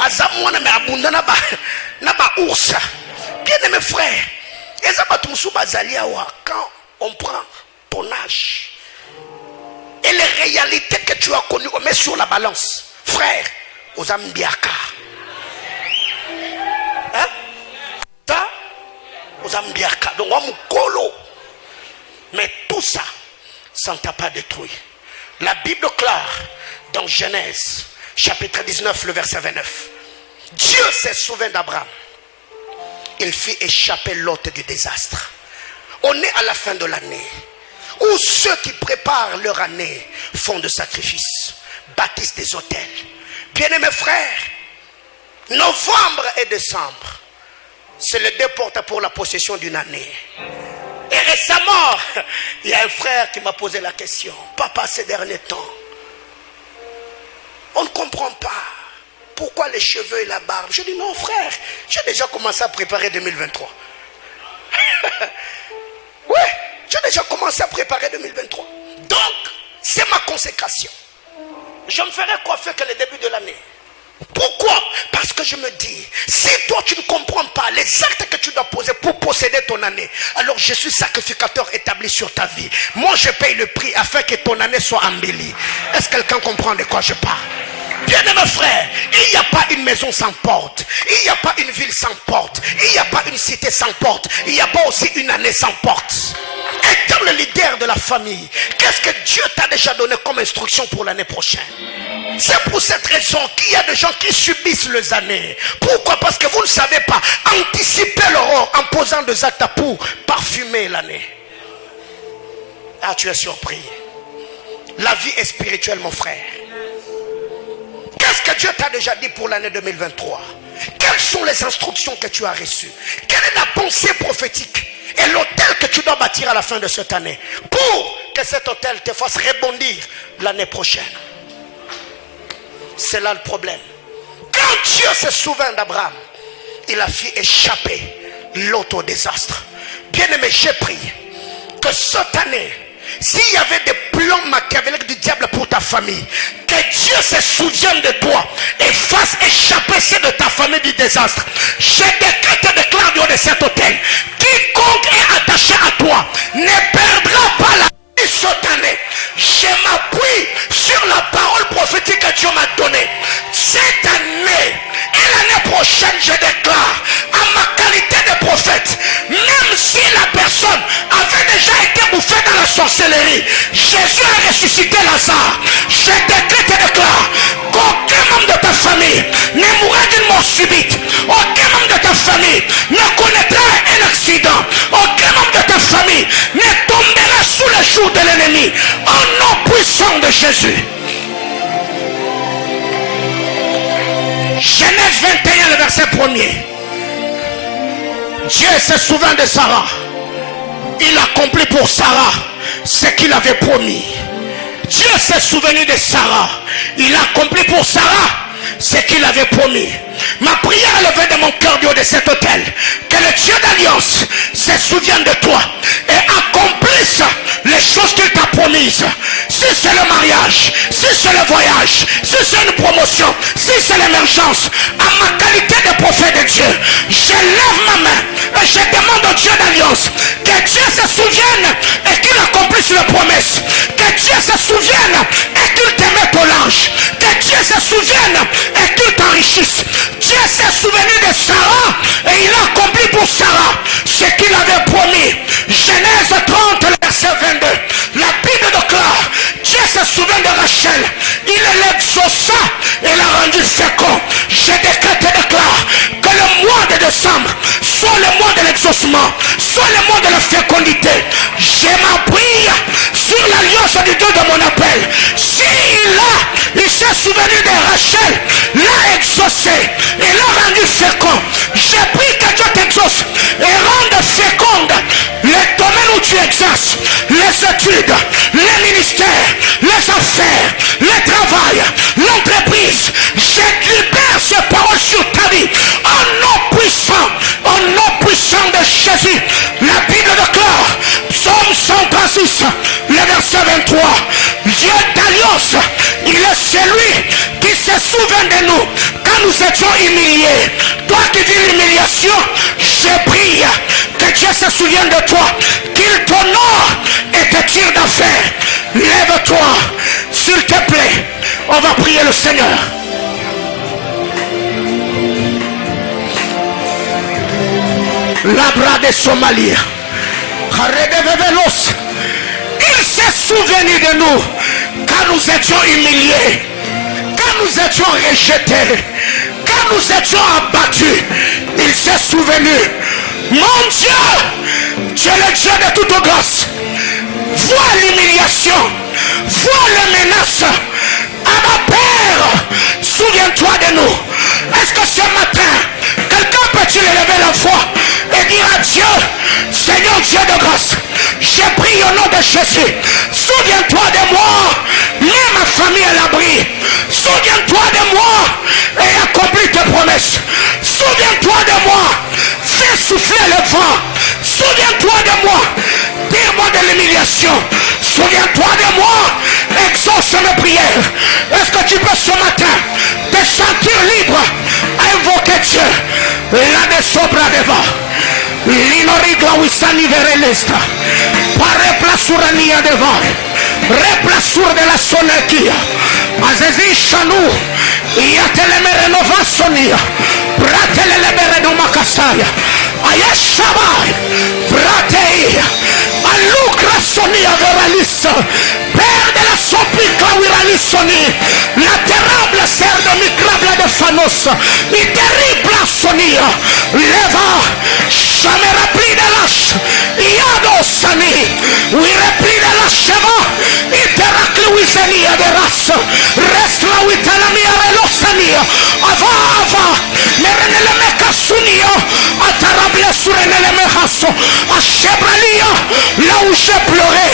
Azamwana me abundana ba ours. Bien-aimés frères, quand on prend ton âge et les réalités que tu as connues, on met sur la balance. Frère, aux ambiaka. Hein? Ça, aux ambiaka. Donc, on mukolo. Mais tout ça, ça ne t'a pas détruit. La Bible clare, dans Genèse, chapitre 19, le verset 29. Dieu s'est souvenu d'Abraham. Il fit échapper l'hôte du désastre. On est à la fin de l'année, où ceux qui préparent leur année font de sacrifices, bâtissent des hôtels. Bien-aimés frères, novembre et décembre, c'est le déporte pour la possession d'une année. Et récemment, il y a un frère qui m'a posé la question. Papa, ces derniers temps, on ne comprend pas. Pourquoi les cheveux et la barbe? Je dis non frère, j'ai déjà commencé à préparer 2023. Oui, j'ai déjà commencé à préparer 2023. Donc, c'est ma consécration. Je me ferai coiffer que le début de l'année. Pourquoi? Parce que je me dis, si toi tu ne comprends pas les actes que tu dois poser pour posséder ton année, alors je suis sacrificateur établi sur ta vie. Moi je paye le prix afin que ton année soit embellie. Est-ce que quelqu'un comprend de quoi je parle? Bien-aimés frères, il n'y a pas une maison sans porte, il n'y a pas une ville sans porte, il n'y a pas une cité sans porte, il n'y a pas aussi une année sans porte. Étant le leader de la famille, qu'est-ce que Dieu t'a déjà donné comme instruction pour l'année prochaine? C'est pour cette raison qu'il y a des gens qui subissent les années. Pourquoi? Parce que vous ne savez pas anticiper l'aurore en posant des actes pour parfumer l'année. Ah, tu es surpris. La vie est spirituelle, mon frère. Qu'est-ce que Dieu t'a déjà dit pour l'année 2023? Quelles sont les instructions que tu as reçues? Quelle est la pensée prophétique et l'hôtel que tu dois bâtir à la fin de cette année pour que cet hôtel te fasse rebondir l'année prochaine? C'est là le problème. Quand Dieu se souvient d'Abraham, il a fait échapper l'autre au désastre. Bien-aimé, j'ai prié que cette année, s'il y avait des plans machiavéliques du diable pour ta famille, que Dieu se souvienne de toi et fasse échapper ceux de ta famille du désastre. Je décrète et déclare du haut de cet hôtel, quiconque est attaché à toi ne perdra pas la vie cette année. Je m'appuie sur la parole prophétique que Dieu m'a donnée. Cette année et l'année prochaine, je déclare à ma qualité de prophète, même si la personne avait déjà été bouffée dans la sorcellerie, Jésus a ressuscité Lazare. Je décrète et déclare qu'aucun membre de ta famille ne mourra d'une mort subite. Aucun membre de ta famille ne connaîtra un accident. Aucun membre de ta famille ne tombera sous le joug de l'ennemi. Au nom puissant de Jésus. Genèse 21, le verset 1er. Dieu se souvient de Sarah. Il accomplit pour Sarah ce qu'il avait promis. Dieu s'est souvenu de Sarah. Il accomplit pour Sarah ce qu'il avait promis. Ma prière est levée de mon cœur du haut de cet hôtel. Que le Dieu d'alliance se souvienne de toi et accomplisse les choses qu'il t'a promises. Si c'est le mariage, si c'est le voyage, si c'est une promotion, si c'est l'émergence, à ma qualité de prophète de Dieu, je lève ma main et je demande au Dieu d'alliance que Dieu se souvienne et qu'il accomplisse les promesses. Que Dieu se souvienne et qu'il te mette au large. Que Dieu se souvienne et qu'il t'enrichisse. Dieu s'est souvenu de Sarah et il a accompli pour Sarah ce qu'il avait promis. Genèse 30, verset 22. La Bible déclare, Dieu se souvient de Rachel. Il l'exauça et l'a rendu fécond. Je décrète et déclare que le mois de décembre soit le mois de l'exaucement, soit le mois de la fécondité. Je m'appuie sur l'alliance du Dieu de mon appel. Il s'est souvenu de Rachel, l'a exaucé et l'a rendu fécond. J'ai pris que Dieu t'exauce et rende féconde les domaines où tu exerces, les études, les ministères, les affaires, le travail, l'entreprise. Je libère ces paroles sur ta vie au nom puissant de Jésus. La Bible déclare, Psaume 136, le verset 23, Dieu d'alliance, il est celui qui se souvient de nous quand nous étions humiliés. Toi qui vis l'humiliation, je prie que Dieu se souvienne de toi, qu'il t'honore et te tire d'affaire. Lève-toi, s'il te plaît, on va prier le Seigneur. Labra de Somalie, il s'est souvenu de nous quand nous étions humiliés, quand nous étions rejetés, quand nous étions abattus. Il s'est souvenu. Mon Dieu, tu es le Dieu de toute grâce. Vois l'humiliation, vois les menaces. À ma Père, souviens-toi de nous. Est-ce que ce matin, quelqu'un peut-il élever la voix et dire à Dieu, Seigneur Dieu de grâce, j'ai pris au nom de Jésus, souviens-toi de moi, mets ma famille à l'abri, souviens-toi de moi et accomplis tes promesses, souviens-toi de moi, fais souffler le vent, souviens-toi de moi, tire-moi de l'humiliation, souviens-toi de moi, exauce mes prières. Est-ce que tu peux ce matin te sentir libre à invoquer Dieu? La de sobra deva l'inorigla wisani verelesta pare plasurania deva replasur de la sonekia azezi shanu yatelemere novasonia bratelemere no makasaya ayashabai bratei alukra sonia veralisa père de la sopica wiralisoni la terrible serre de micrable de fanos mi terrible sonia leva jamais repris de l'âge yado sani oui repris de la cheva iterakli wizenia de race reste la witanamia relosania ava merenele mekasunia atarable surenele mehaso achebralia là où j'ai pleuré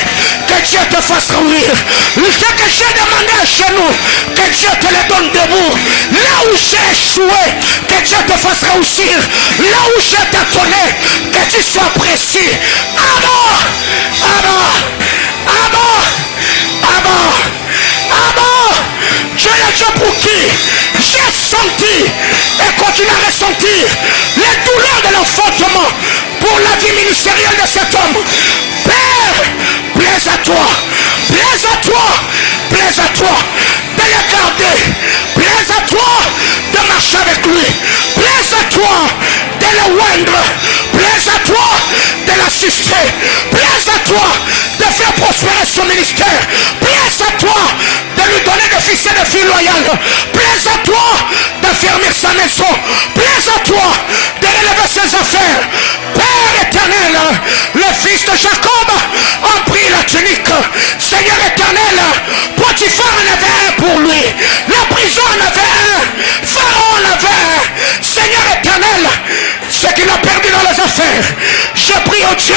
que Dieu te fasse rire. Ce que j'ai demandé à genoux, que Dieu te le donne debout. Là où j'ai échoué, que Dieu te fasse réussir. Là où j'ai tâtonné, que tu sois précis. Abba, Abba, Abba, Abba, Abba. Je l'ai déjà pour qui j'ai senti et continue à ressentir les douleurs de l'enfantement pour la vie ministérielle de cet homme. Père, plaise à toi, plaise à toi, plaise à toi de le garder, plaise à toi de marcher avec lui, plaise à toi de le oindre, plaise à toi de l'assister, plaise à toi de faire prospérer son ministère, plaise à toi de lui donner des fils et des filles loyales, plaise à toi d'affermir sa maison, plaise à toi de relever ses affaires. Père éternel, le fils de Jacob a pris la tunique. Seigneur éternel, Potiphar en avait un pour lui, la prison en avait un, Pharaon en avait un. Seigneur éternel, ce qu'il a perdu dans les affaires, je prie au Dieu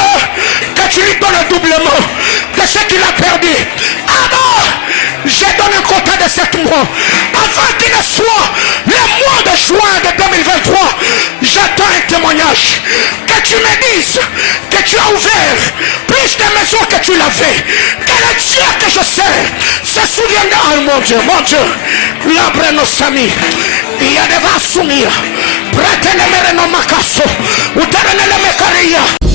que tu lui donnes un doublement de ce qu'il a perdu. Avant, je donne un quota de 7 mois avant qu'il ne soit le mois de juin de 2023. J'attends un témoignage, que tu me dises que tu as ouvert plus de maisons que tu l'avais, que le Dieu que je sais se souvient de... Oh mon Dieu, l'abre nos amis, il y a des vasumia, prête ne mere no makaso, utere ne le mekaria.